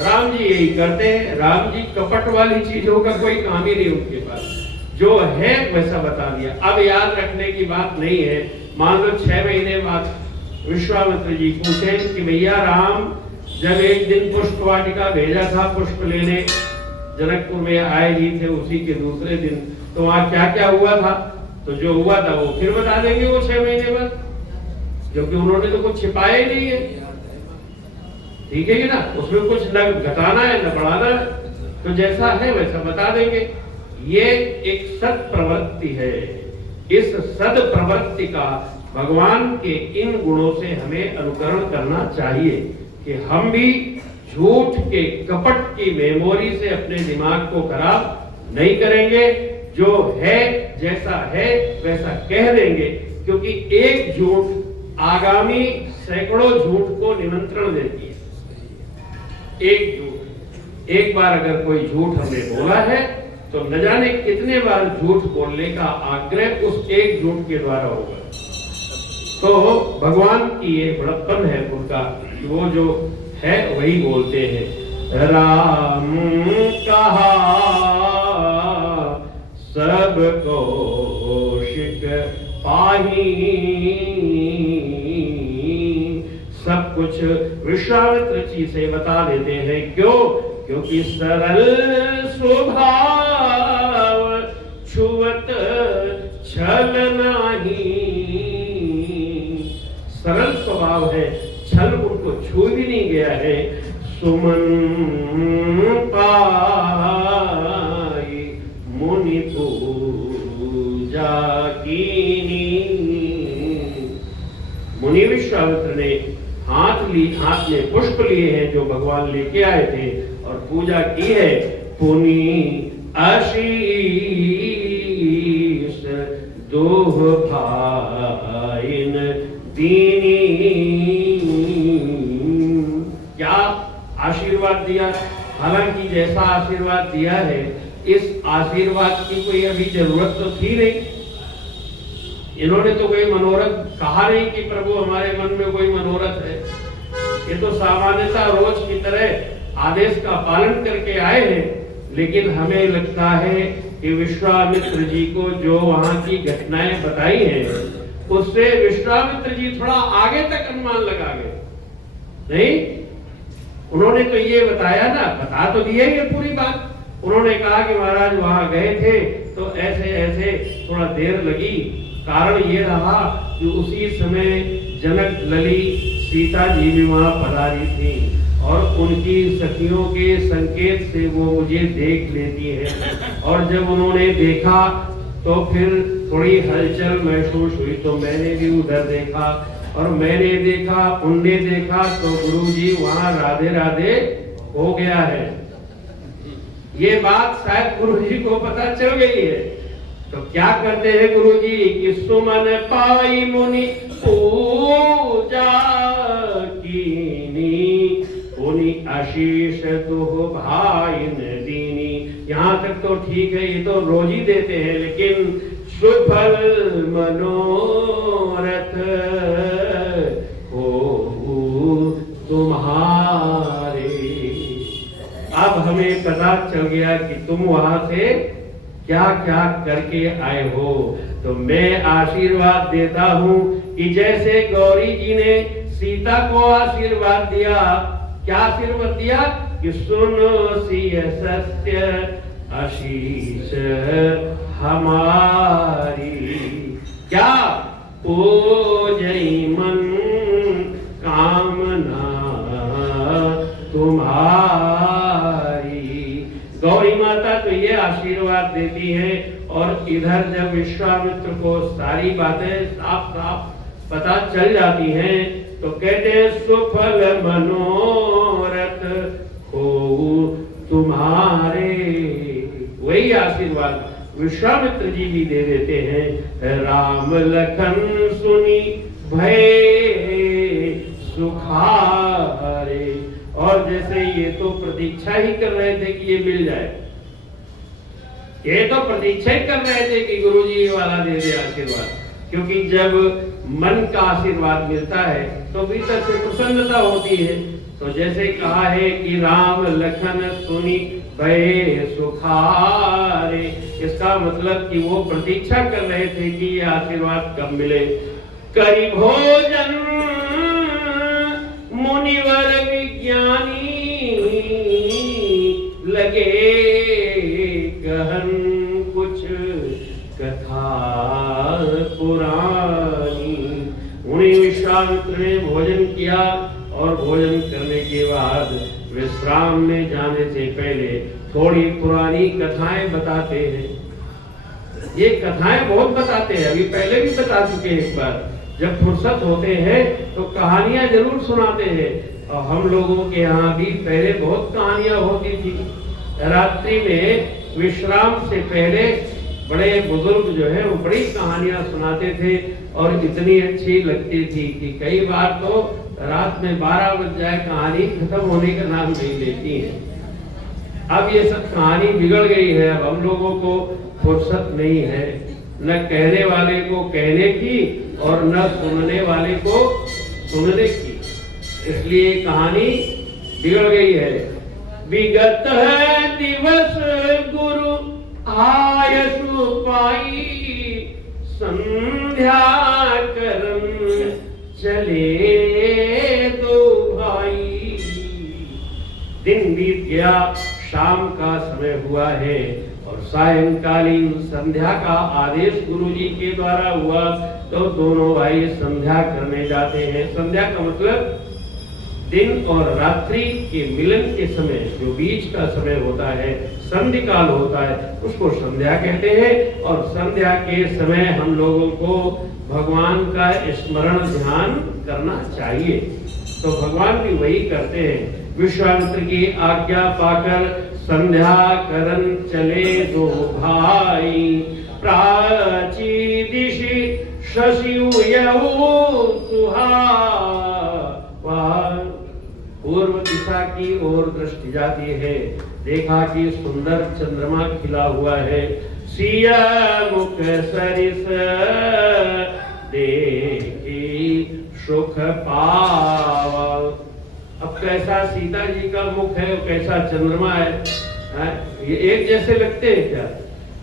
राम जी यही करते हैं। राम जी कपट वाली चीजों का कोई काम ही नहीं उनके पास, जो है वैसा बता दिया। अब याद रखने की बात नहीं है। मान लो 6 महीने बाद विश्वामित्र जी पूछे कि भैया राम जब एक दिन पुष्प वाटिका भेजा था पुष्प लेने, जनकपुर में आए ही थे, उसी के दूसरे दिन तो वहां क्या क्या हुआ था, तो जो हुआ था वो फिर बता देंगे वो 6 महीने बाद, क्योंकि उन्होंने तो कुछ छिपाया ही नहीं है। ठीक है कि ना, उसमें कुछ न घटाना है न बढ़ाना है, तो जैसा है वैसा बता देंगे। ये एक सद प्रवृत्ति है। इस सद प्रवृत्ति का भगवान के इन गुणों से हमें अनुकरण करना चाहिए कि हम भी झूठ के, कपट की मेमोरी से अपने दिमाग को खराब नहीं करेंगे। जो है जैसा है वैसा कह देंगे, क्योंकि एक झूठ आगामी सैकड़ों झूठ को निमंत्रण देती है। एक झूठ, एक बार अगर कोई झूठ हमने बोला है तो न जाने कितने बार झूठ बोलने का आग्रह उस एक झूठ के द्वारा होगा। तो भगवान की ये बड़प्पन है उनका, वो जो है वही बोलते हैं। राम कहा सब कौशिक पाही, सब कुछ विश्वामित्र जी से बता देते हैं। क्यों? क्योंकि सरल स्वभाव छुवत छल नाही। सरल स्वभाव है, छल उनको छू भी नहीं गया है। सुमन पाई मुनि पूजा कीनी। मुनि विश्वामित्र ने हाथ में पुष्प लिए हैं जो भगवान लेके आए थे और पूजा की है। पुनि आशीष दोह भाइन दीनी। क्या आशीर्वाद दिया? हालांकि जैसा आशीर्वाद दिया है, इस आशीर्वाद की कोई अभी जरूरत तो थी नहीं। इन्होंने तो कोई मनोरथ कहा नहीं कि प्रभु हमारे मन में कोई मनोरथ है। ये तो सामान्यतः रोज की तरह आदेश का पालन करके आए हैं। लेकिन हमें लगता है कि विश्वामित्र जी को जो वहां की घटनाएं बताई हैं, उससे विश्वामित्र जी थोड़ा आगे तक अनुमान लगा गए। नहीं, उन्होंने तो ये बताया ना, बता तो दिया ये पूरी बात। उन्होंने कहा कि महाराज वहां गए थे तो ऐसे ऐसे थोड़ा देर लगी। कारण ये रहा कि उसी समय जनक लली सीता जी भी वहां पधारी थी और उनकी सखियों के संकेत से वो मुझे देख लेती है। और जब उन्होंने देखा तो फिर थोड़ी हलचल महसूस हुई, तो मैंने भी उधर देखा और मैंने देखा, उनने देखा, तो गुरुजी वहां राधे राधे हो गया है। ये बात शायद गुरुजी को पता चल गई है। तो क्या करते हैं गुरुजी कि सुमन पाई मुनि पूजा कीनी, पुनि आशीष दुह भाइन दीनी। यहाँ तक तो ठीक है, ये तो रोज ही देते हैं, लेकिन सुफल मनोरथ हो तुम्हारे। अब हमें पता चल गया कि तुम वहां से क्या क्या करके आए हो। तो मैं आशीर्वाद देता हूं कि जैसे गौरी जी ने सीता को आशीर्वाद दिया, क्या आशीर्वाद दिया कि सुनो सिय सत्य आशीष हमारी। क्या? ओ जय मन कामना और इधर जब विश्वामित्र को सारी बातें साफ साफ पता चल जाती हैं तो कहते हैं सुफल मनोरथ हो तुम्हारे। वही आशीर्वाद विश्वामित्र जी भी दे देते हैं। राम लखन सुनी भय सुखारे। और जैसे ये तो प्रतीक्षा ही कर रहे थे कि ये मिल जाए, ये तो प्रतीक्षा ही कर रहे थे कि गुरुजी ये वाला दे दे आशीर्वाद, क्योंकि जब मन का आशीर्वाद मिलता है तो भीतर से प्रसन्नता होती है। तो जैसे कहा है कि राम लखन सुनी भय सुखारे, इसका मतलब कि वो प्रतीक्षा कर रहे थे कि ये आशीर्वाद कब मिले। करी भोजन मुनिवर विज्ञानी लगे गहन कुछ कथा पुरानी। उन्हें विश्वामित्र ने भोजन किया और भोजन करने के बाद विश्राम में जाने से पहले थोड़ी पुरानी कथाएं बताते हैं। ये कथाएं बहुत बताते हैं, अभी पहले भी बता चुके हैं एक बार। जब फुर्सत होते हैं तो कहानियां जरूर सुनाते हैं, और हम लोगों के यहाँ भी पहले बहुत कहानियां होती थी। रात्रि में विश्राम से पहले बड़े बुजुर्ग जो है वो बड़ी कहानियां सुनाते थे और इतनी अच्छी लगती थी कि कई बार तो रात में 12 बज जाए कहानी खत्म होने का नाम नहीं लेती है। अब ये सब कहानी बिगड़ गई है, अब हम लोगों को फुर्सत नहीं है, न कहने वाले को कहने की और न सुनने वाले को सुनने की, इसलिए कहानी बिगड़ गई है। विगत है दिवस गुरु आयसु पाई, संध्या करन चले दो भाई। दिन बीत गया, शाम का समय हुआ है और सायंकालीन संध्या का आदेश गुरुजी के द्वारा हुआ, तो दोनों भाई संध्या करने जाते हैं। संध्या का मतलब दिन और रात्रि के मिलन के समय जो बीच का समय होता है, संध्या काल होता है, उसको संध्या कहते हैं। और संध्या के समय हम लोगों को भगवान का स्मरण ध्यान करना चाहिए, तो भगवान भी वही करते हैं। विश्वामित्र की आज्ञा पाकर संध्या करन चले दो भाई, प्राची दिशि शशियु पूर्व दिशा की ओर दृष्टि जाती है, देखा कि सुंदर चंद्रमा खिला हुआ है। सिया मुख सरिस देखी सुख पावा। अब कैसा सीता जी का मुख है, कैसा चंद्रमा है, ये एक जैसे लगते हैं क्या?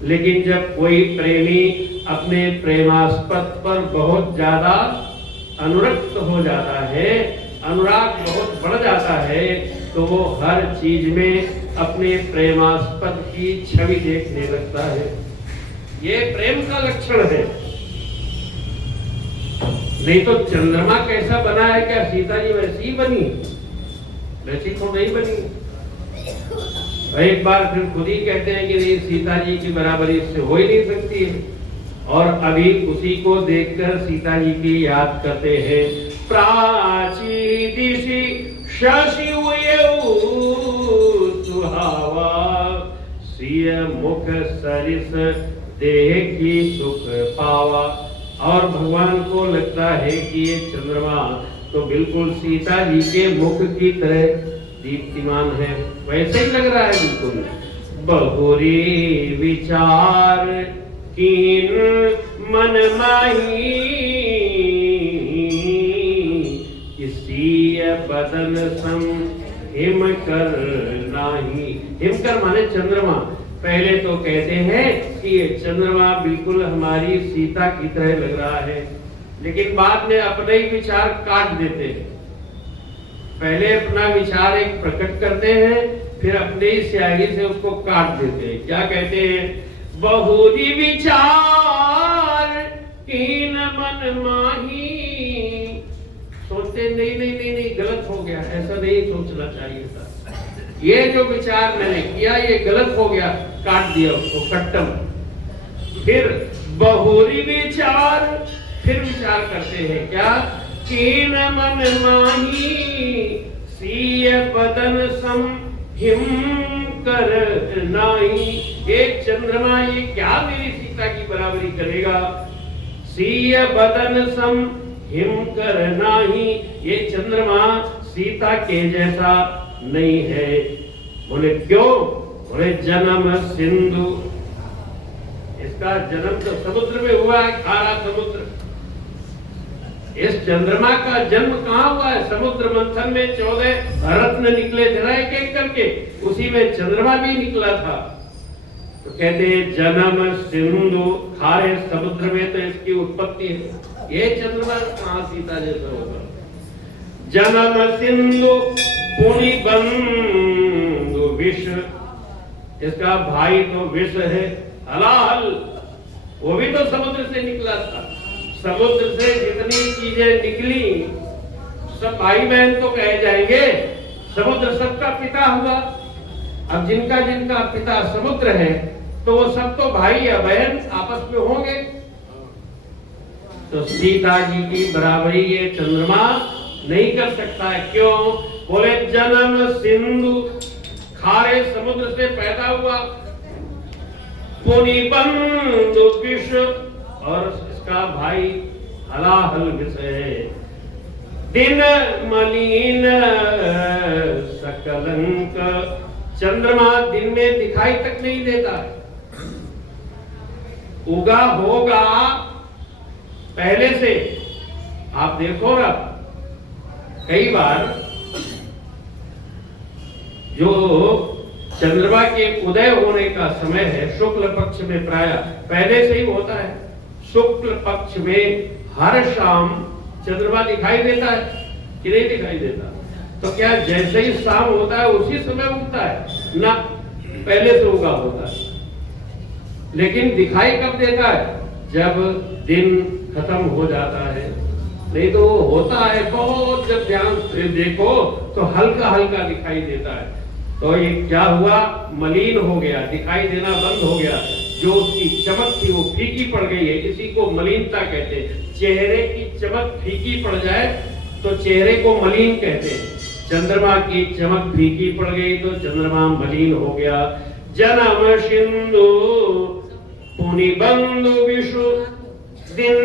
लेकिन जब कोई प्रेमी अपने प्रेमास्पद पर बहुत ज्यादा अनुरक्त हो जाता है, अनुराग बहुत बढ़ जाता है, तो वो हर चीज में अपने प्रेमास्पद की छवि देखने लगता है। ये प्रेम का लक्षण है। नहीं तो चंद्रमा कैसा बना है, क्या सीता जी वैसी ही बनी? वैसी तो नहीं बनी। एक बार फिर खुद ही कहते हैं कि नहीं, सीता जी की बराबरी इससे हो ही नहीं सकती है। और अभी उसी को देखकर सीता जी की याद करते हैं। प्राची दिशि शशियु सुहावा, सिय मुख सरिस देखी सुख पावा। और भगवान को लगता है कि ये चंद्रमा तो बिल्कुल सीता जी के मुख की तरह दीप्तिमान है, वैसे ही लग रहा है बिल्कुल। बहुरी विचार कीन मन माही, किसी बदन सम हिम कर नाही। हिमकर माने चंद्रमा। पहले तो कहते हैं कि ये चंद्रमा बिल्कुल हमारी सीता की तरह लग रहा है, लेकिन बाद में अपने ही विचार काट देते हैं। पहले अपना विचार एक प्रकट करते हैं, फिर अपने ही स्याही से उसको काट देते हैं। क्या कहते हैं? बहुरी विचार कीन मन माही। सोचते नहीं नहीं नहीं नहीं, गलत हो गया, ऐसा नहीं सोचना चाहिए था। ये जो विचार मैंने किया ये गलत हो गया, काट दिया उसको, कट्टम। फिर बहुरी विचार, फिर विचार करते हैं क्या? कीन मन माही सीय बदन सम हिम कर नाई। एक चंद्रमा ये क्या मेरी सीता की बराबरी करेगा? सीय बदन सम हिम कर नाही, ये चंद्रमा सीता के जैसा नहीं है। बोले क्यों? बोले जन्म सिंधु, इसका जन्म तो समुद्र में हुआ है, खारा समुद्र। इस चंद्रमा का जन्म कहाँ हुआ है? समुद्र मंथन में 14 रत्न निकले थे एक एक करके, उसी में चंद्रमा भी निकला था। तो कहते हैं जन्म सिंधु, खारे समुद्र में तो इसकी उत्पत्ति है। ये चंद्रमा कहाँ सीता जैसा होगा? जन्म सिंधु पुनि बंधु विष, इसका भाई तो विष है, हलाहल, वो भी तो समुद्र से निकला था। समुद्र से जितनी चीजें निकली सब भाई बहन तो कहे जाएंगे, समुद्र सबका पिता हुआ। अब जिनका जिनका पिता समुद्र है तो वो सब तो भाई या बहन आपस में होंगे। तो सीता जी की बराबरी ये चंद्रमा नहीं कर सकता है। क्यों? बोले जन्म सिंधु, खारे समुद्र से पैदा हुआ, पुनि बंधु विष, और इसका भाई हलाहल विष है। दिन मलिन सकलंक, चंद्रमा दिन में दिखाई तक नहीं देता है। उगा होगा पहले से। आप देखो ना, कई बार जो चंद्रमा के उदय होने का समय है शुक्ल पक्ष में, प्राय पहले से ही होता है। शुक्ल पक्ष में हर शाम चंद्रमा दिखाई देता है कि नहीं दिखाई देता? तो क्या जैसे ही शाम होता है उसी समय उगता है ना? पहले से उगा होता है। लेकिन दिखाई कब देता है? जब दिन खत्म हो जाता है। नहीं तो वो होता है बहुत, जब ध्यान से देखो तो हल्का हल्का दिखाई देता है। तो ये क्या हुआ? मलिन हो गया, दिखाई देना बंद हो गया। जो उसकी चमक थी वो फीकी पड़ गई है। इसी को मलिनता कहते हैं। चेहरे की चमक फीकी पड़ जाए तो चेहरे को मलिन कहते हैं। चंद्रमा की चमक फीकी पड़ गई तो चंद्रमा मलिन हो गया। जन्म सिंधु पुनि बंधु विषु, दिन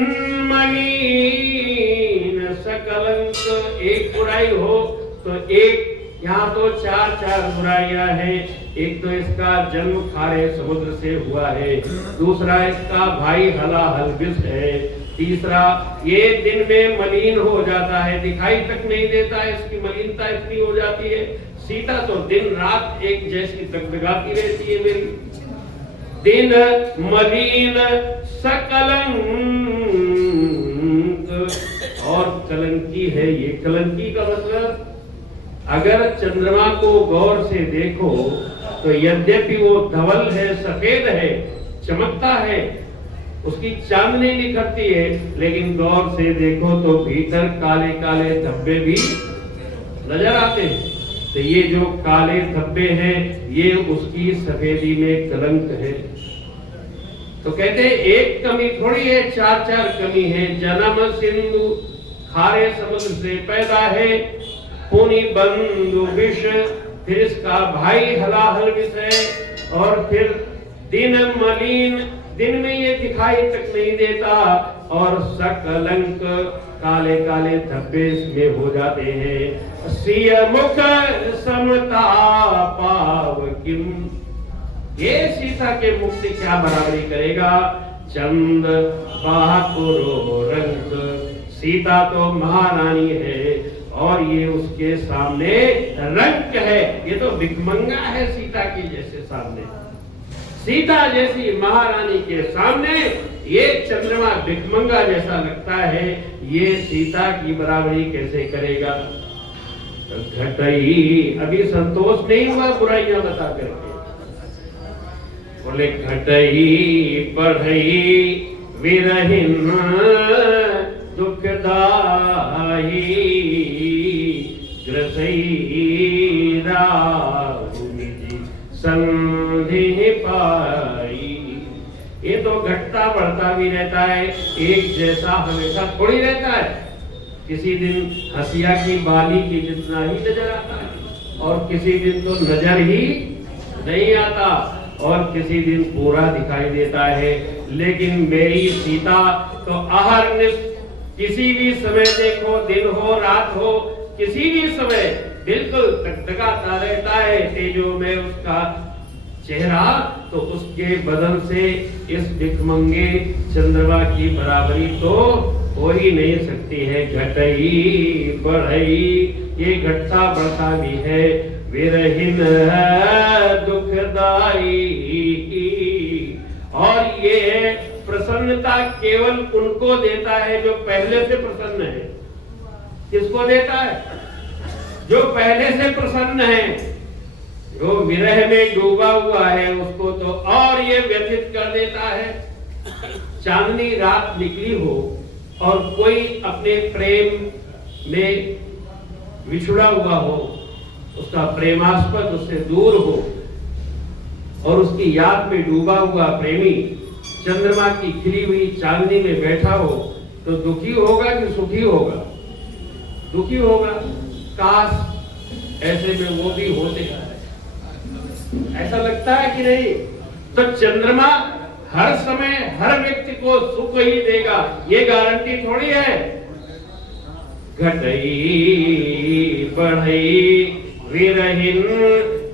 मलिन सकलंक। एक बुराई हो तो एक, यहाँ तो चार चार बुराइयां हैं। एक तो इसका जन्म खारे समुद्र से हुआ है, दूसरा इसका भाई हलाहल विष है, तीसरा ये दिन में मलिन हो जाता है, दिखाई तक नहीं देता है, इसकी मलिनता इतनी हो जाती है। सीता तो दिन रात एक जैसी दगदगाती रहती है मेरी। दिन मलिन सकलंक, और कलंकी है। ये कलंकी का मतलब, अगर चंद्रमा को गौर से देखो तो यद्यपि वो धवल है, सफेद है, चमकता है, उसकी चांदनी निखरती है, लेकिन गौर से देखो तो भीतर काले काले धब्बे भी नजर आते हैं। तो ये जो काले धब्बे हैं ये उसकी सफेदी में कलंक है। तो कहते हैं एक कमी थोड़ी है, चार चार कमी है। जन्म सिंधु, खारे समुद्र से पैदा है, पुनि बंधु विष, फिर इसका भाई हलाहल विष है, और फिर दिन मलिन, दिन में ये दिखाई तक नहीं देता, और सकलंक, काले काले धब्बे इसमें हो जाते हैं। सिय मुख समता पाव किम, ये सीता के मुख से क्या बराबरी करेगा? चंद बाहुरो रंग, सीता तो महारानी है और ये उसके सामने रंक है। ये तो भिखमंगा है सीता की जैसे सामने। सीता जैसी महारानी के सामने ये चंद्रमा भिखमंगा जैसा लगता है। ये सीता की बराबरी कैसे करेगा? घटई, अभी संतोष नहीं हुआ बुराइयां बता करके। बोले घटई बढ़ई विरहिन दुखदाई, ग्रसई राहुल संधि पाई। ये तो घटता बढ़ता भी रहता है, एक जैसा हमेशा थोड़ी रहता है। किसी दिन हसिया की बाली की जितना ही नजर आता है और किसी दिन तो नजर ही नहीं आता और किसी दिन पूरा दिखाई देता है। लेकिन मेरी सीता तो अहरनिश किसी भी समय देखो, दिन हो रात हो, किसी भी समय बिल्कुल टकटकाता रहता है तेजो में उसका चेहरा, तो उसके बदन से इस भिखमंगे चंद्रमा की बराबरी तो हो ही नहीं सकती है। घटई बढ़ई, ये घटता बढ़ता भी है। विरहीन दुखदाई, और ये प्रसन्नता केवल उनको देता है जो पहले से प्रसन्न है। किसको देता है? जो पहले से प्रसन्न है। जो विरह में डूबा हुआ है उसको तो और ये व्यथित कर देता है। चांदनी रात निकली हो और कोई अपने प्रेम में विछुड़ा हुआ हो, उसका प्रेमास्पद उससे दूर हो और उसकी याद में डूबा हुआ प्रेमी चंद्रमा की खिली हुई चांदनी में बैठा हो, तो दुखी होगा कि सुखी होगा? दुखी होगा। काश ऐसे में वो भी होते, ऐसा लगता है कि नहीं? तो चंद्रमा हर समय हर व्यक्ति को सुख ही देगा, ये गारंटी थोड़ी है। घटई बढ़ई विरहीन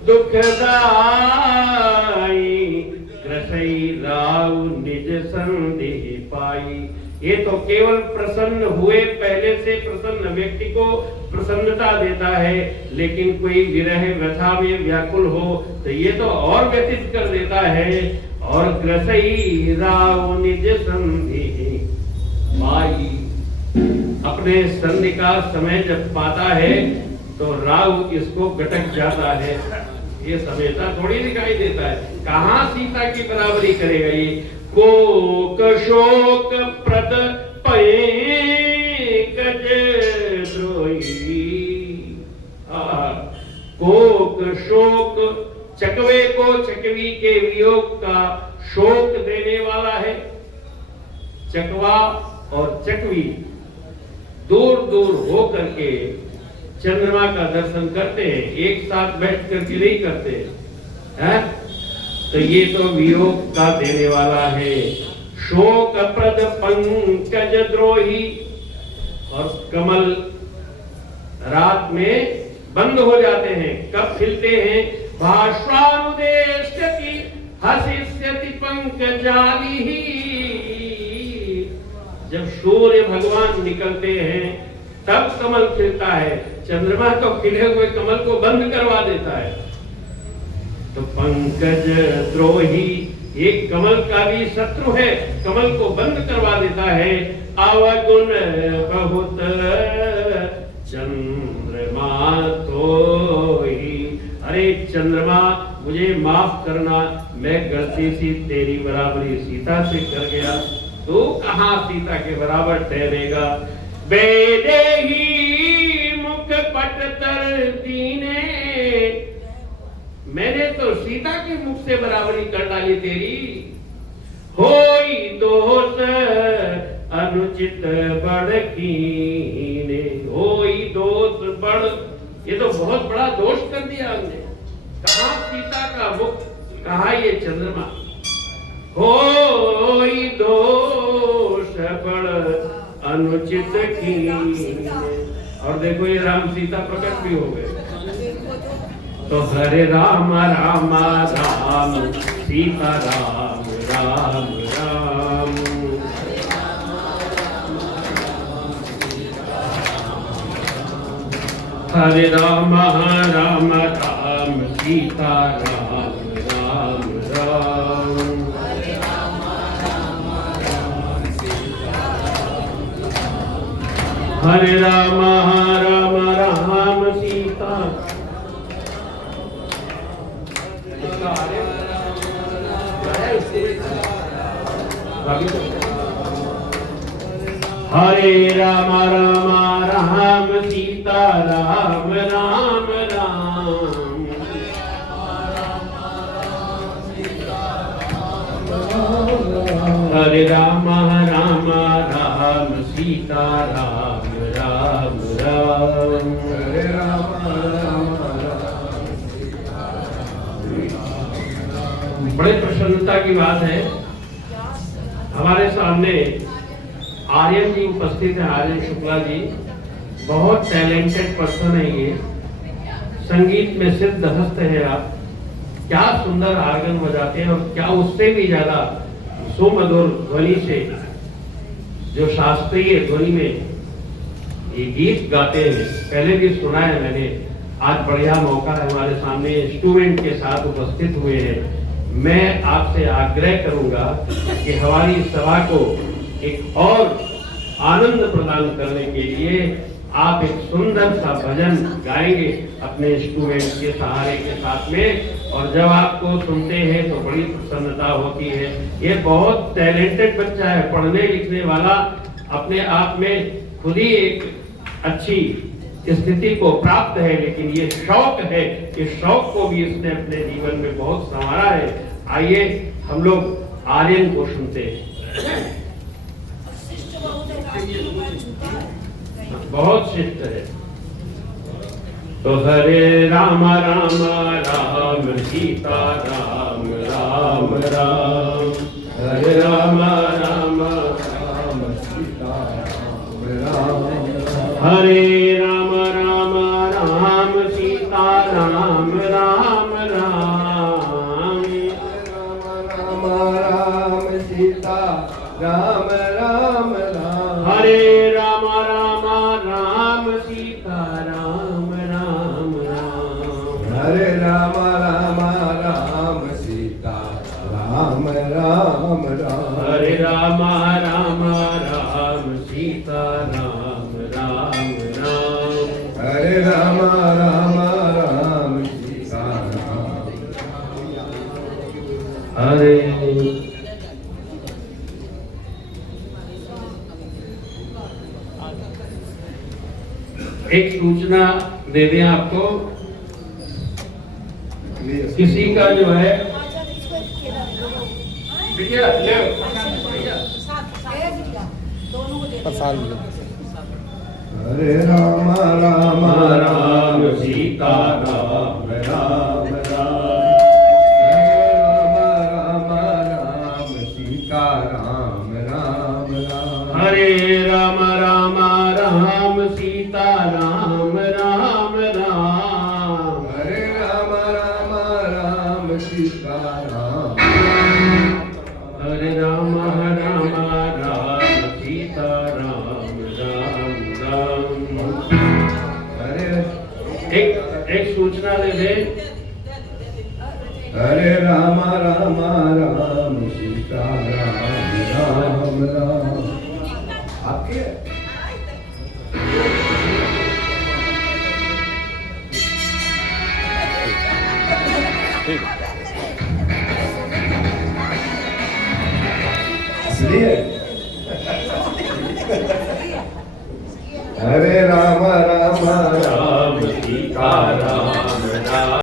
दुखदाई, ग्रसई राव निज संदेह पाई। ये तो केवल प्रसन्न हुए पहले से प्रसन्न व्यक्ति को प्रसन्नता देता है, लेकिन कोई विरह व्यथा में व्याकुल हो तो ये तो और व्यतीत कर देता है। और ग्रसई राव निज संधि पाई, अपने संधि का समय जब पाता है तो राव इसको गटक जाता है। ये समेता थोड़ी दिखाई देता है। कहां सीता की बराबरी करेगा ये? कोक शोक प्रद पंकज द्रोही, कोक शोक चकवे को चकवी के वियोग का शोक देने वाला है। चकवा और चकवी दूर दूर हो करके चंद्रमा का दर्शन करते हैं, एक साथ बैठ करके नहीं करते हैं। तो ये तो वियोग का देने वाला है। शोक प्रद पंकज द्रोही, और कमल रात में बंद हो जाते हैं, कब खिलते हैं? भाष्वानुदेश्यति हसिष्यति पंकजालिहि, जब सूर्य भगवान निकलते हैं तब कमल खिलता है। चंद्रमा तो खिले हुए कमल को बंद करवा देता है। तो पंकज द्रोही एक कमल का भी शत्रु है, कमल को बंद करवा देता है। अवगुण बहुत चंद्रमा तोहि, अरे चंद्रमा मुझे माफ करना, मैं गलती से तेरी बराबरी सीता से कर गया, तू कहां सीता के बराबर ठहरेगा? बेदेही मुख पट तर दीने, मैंने तो सीता के मुख से बराबरी कर डाली तेरी। होई दोष अनुचित बड़ कीने, होई दोष बड़, ये तो बहुत बड़ा दोष कर दिया हमने। कहां सीता का मुख, कहां ये चंद्रमा? होई दोष बड़ अनुचित कीने, और देखो ये राम सीता प्रकट भी हो गए। तो हरे राम राम राम सीता राम राम राम, हरे राम राम राम सीता राम राम राम, हरे राम राम राम सीता। हरे राम राम राम सीता राम राम राम, राम हरे राम राम राम सीता राम राम राम। हरे राम राम बड़े प्रसन्नता की बात है, हमारे सामने आर्यन जी उपस्थित है। आर्यन शुक्ला जी बहुत टैलेंटेड पर्सन है, ये संगीत में सिद्ध हस्त है। आप क्या सुंदर आर्गन बजाते हैं, और क्या उससे भी ज्यादा सुमधुर ध्वनि से जो शास्त्रीय ध्वनि में ये गीत गाते हैं। पहले भी सुना है मैंने, आज बढ़िया मौका है, हमारे सामने इंस्ट्रूमेंट के साथ उपस्थित हुए हैं। मैं आपसे आग्रह करूंगा कि हमारी सभा को एक और आनंद प्रदान करने के लिए आप एक सुंदर सा भजन गाएंगे अपने इंस्ट्रूमेंट के सहारे के साथ में। और जब आपको सुनते हैं तो बड़ी प्रसन्नता होती है। ये बहुत टैलेंटेड बच्चा है, पढ़ने लिखने वाला, अपने आप में खुद ही एक अच्छी स्थिति को प्राप्त है, लेकिन ये शौक है, इस शौक को भी इसने अपने जीवन में बहुत संवारा है। आइए हम लोग आर्यन को सुनते हैं। बहुत शिष्ट है। तो हरे राम राम राम सीता राम राम राम। हरे राम राम राम सीता राम राम। हरे राम राम राम सीता राम राम राम। राम राम सीता राम राम राम। हरे राम राम राम सीता राम राम राम। हरे राम राम राम सीता राम राम राम। हरे राम राम राम सीता राम राम राम। हरे राम राम राम सीता राम। हरे एक सूचना दे दें आपको, किसी का जो है बिटिया ले हरे राम राम राम सीता राम राम राम। राम राम सीता राम राम राम। हरे राम राम राम सीता राम राम राम। हरे राम राम राम सीता राम। हरे राम राम राम सीता राम राम राम। हरे एक सूचना दे दे। हरे राम राम राम सीता राम राम राम। आपके इसलिए हरे राम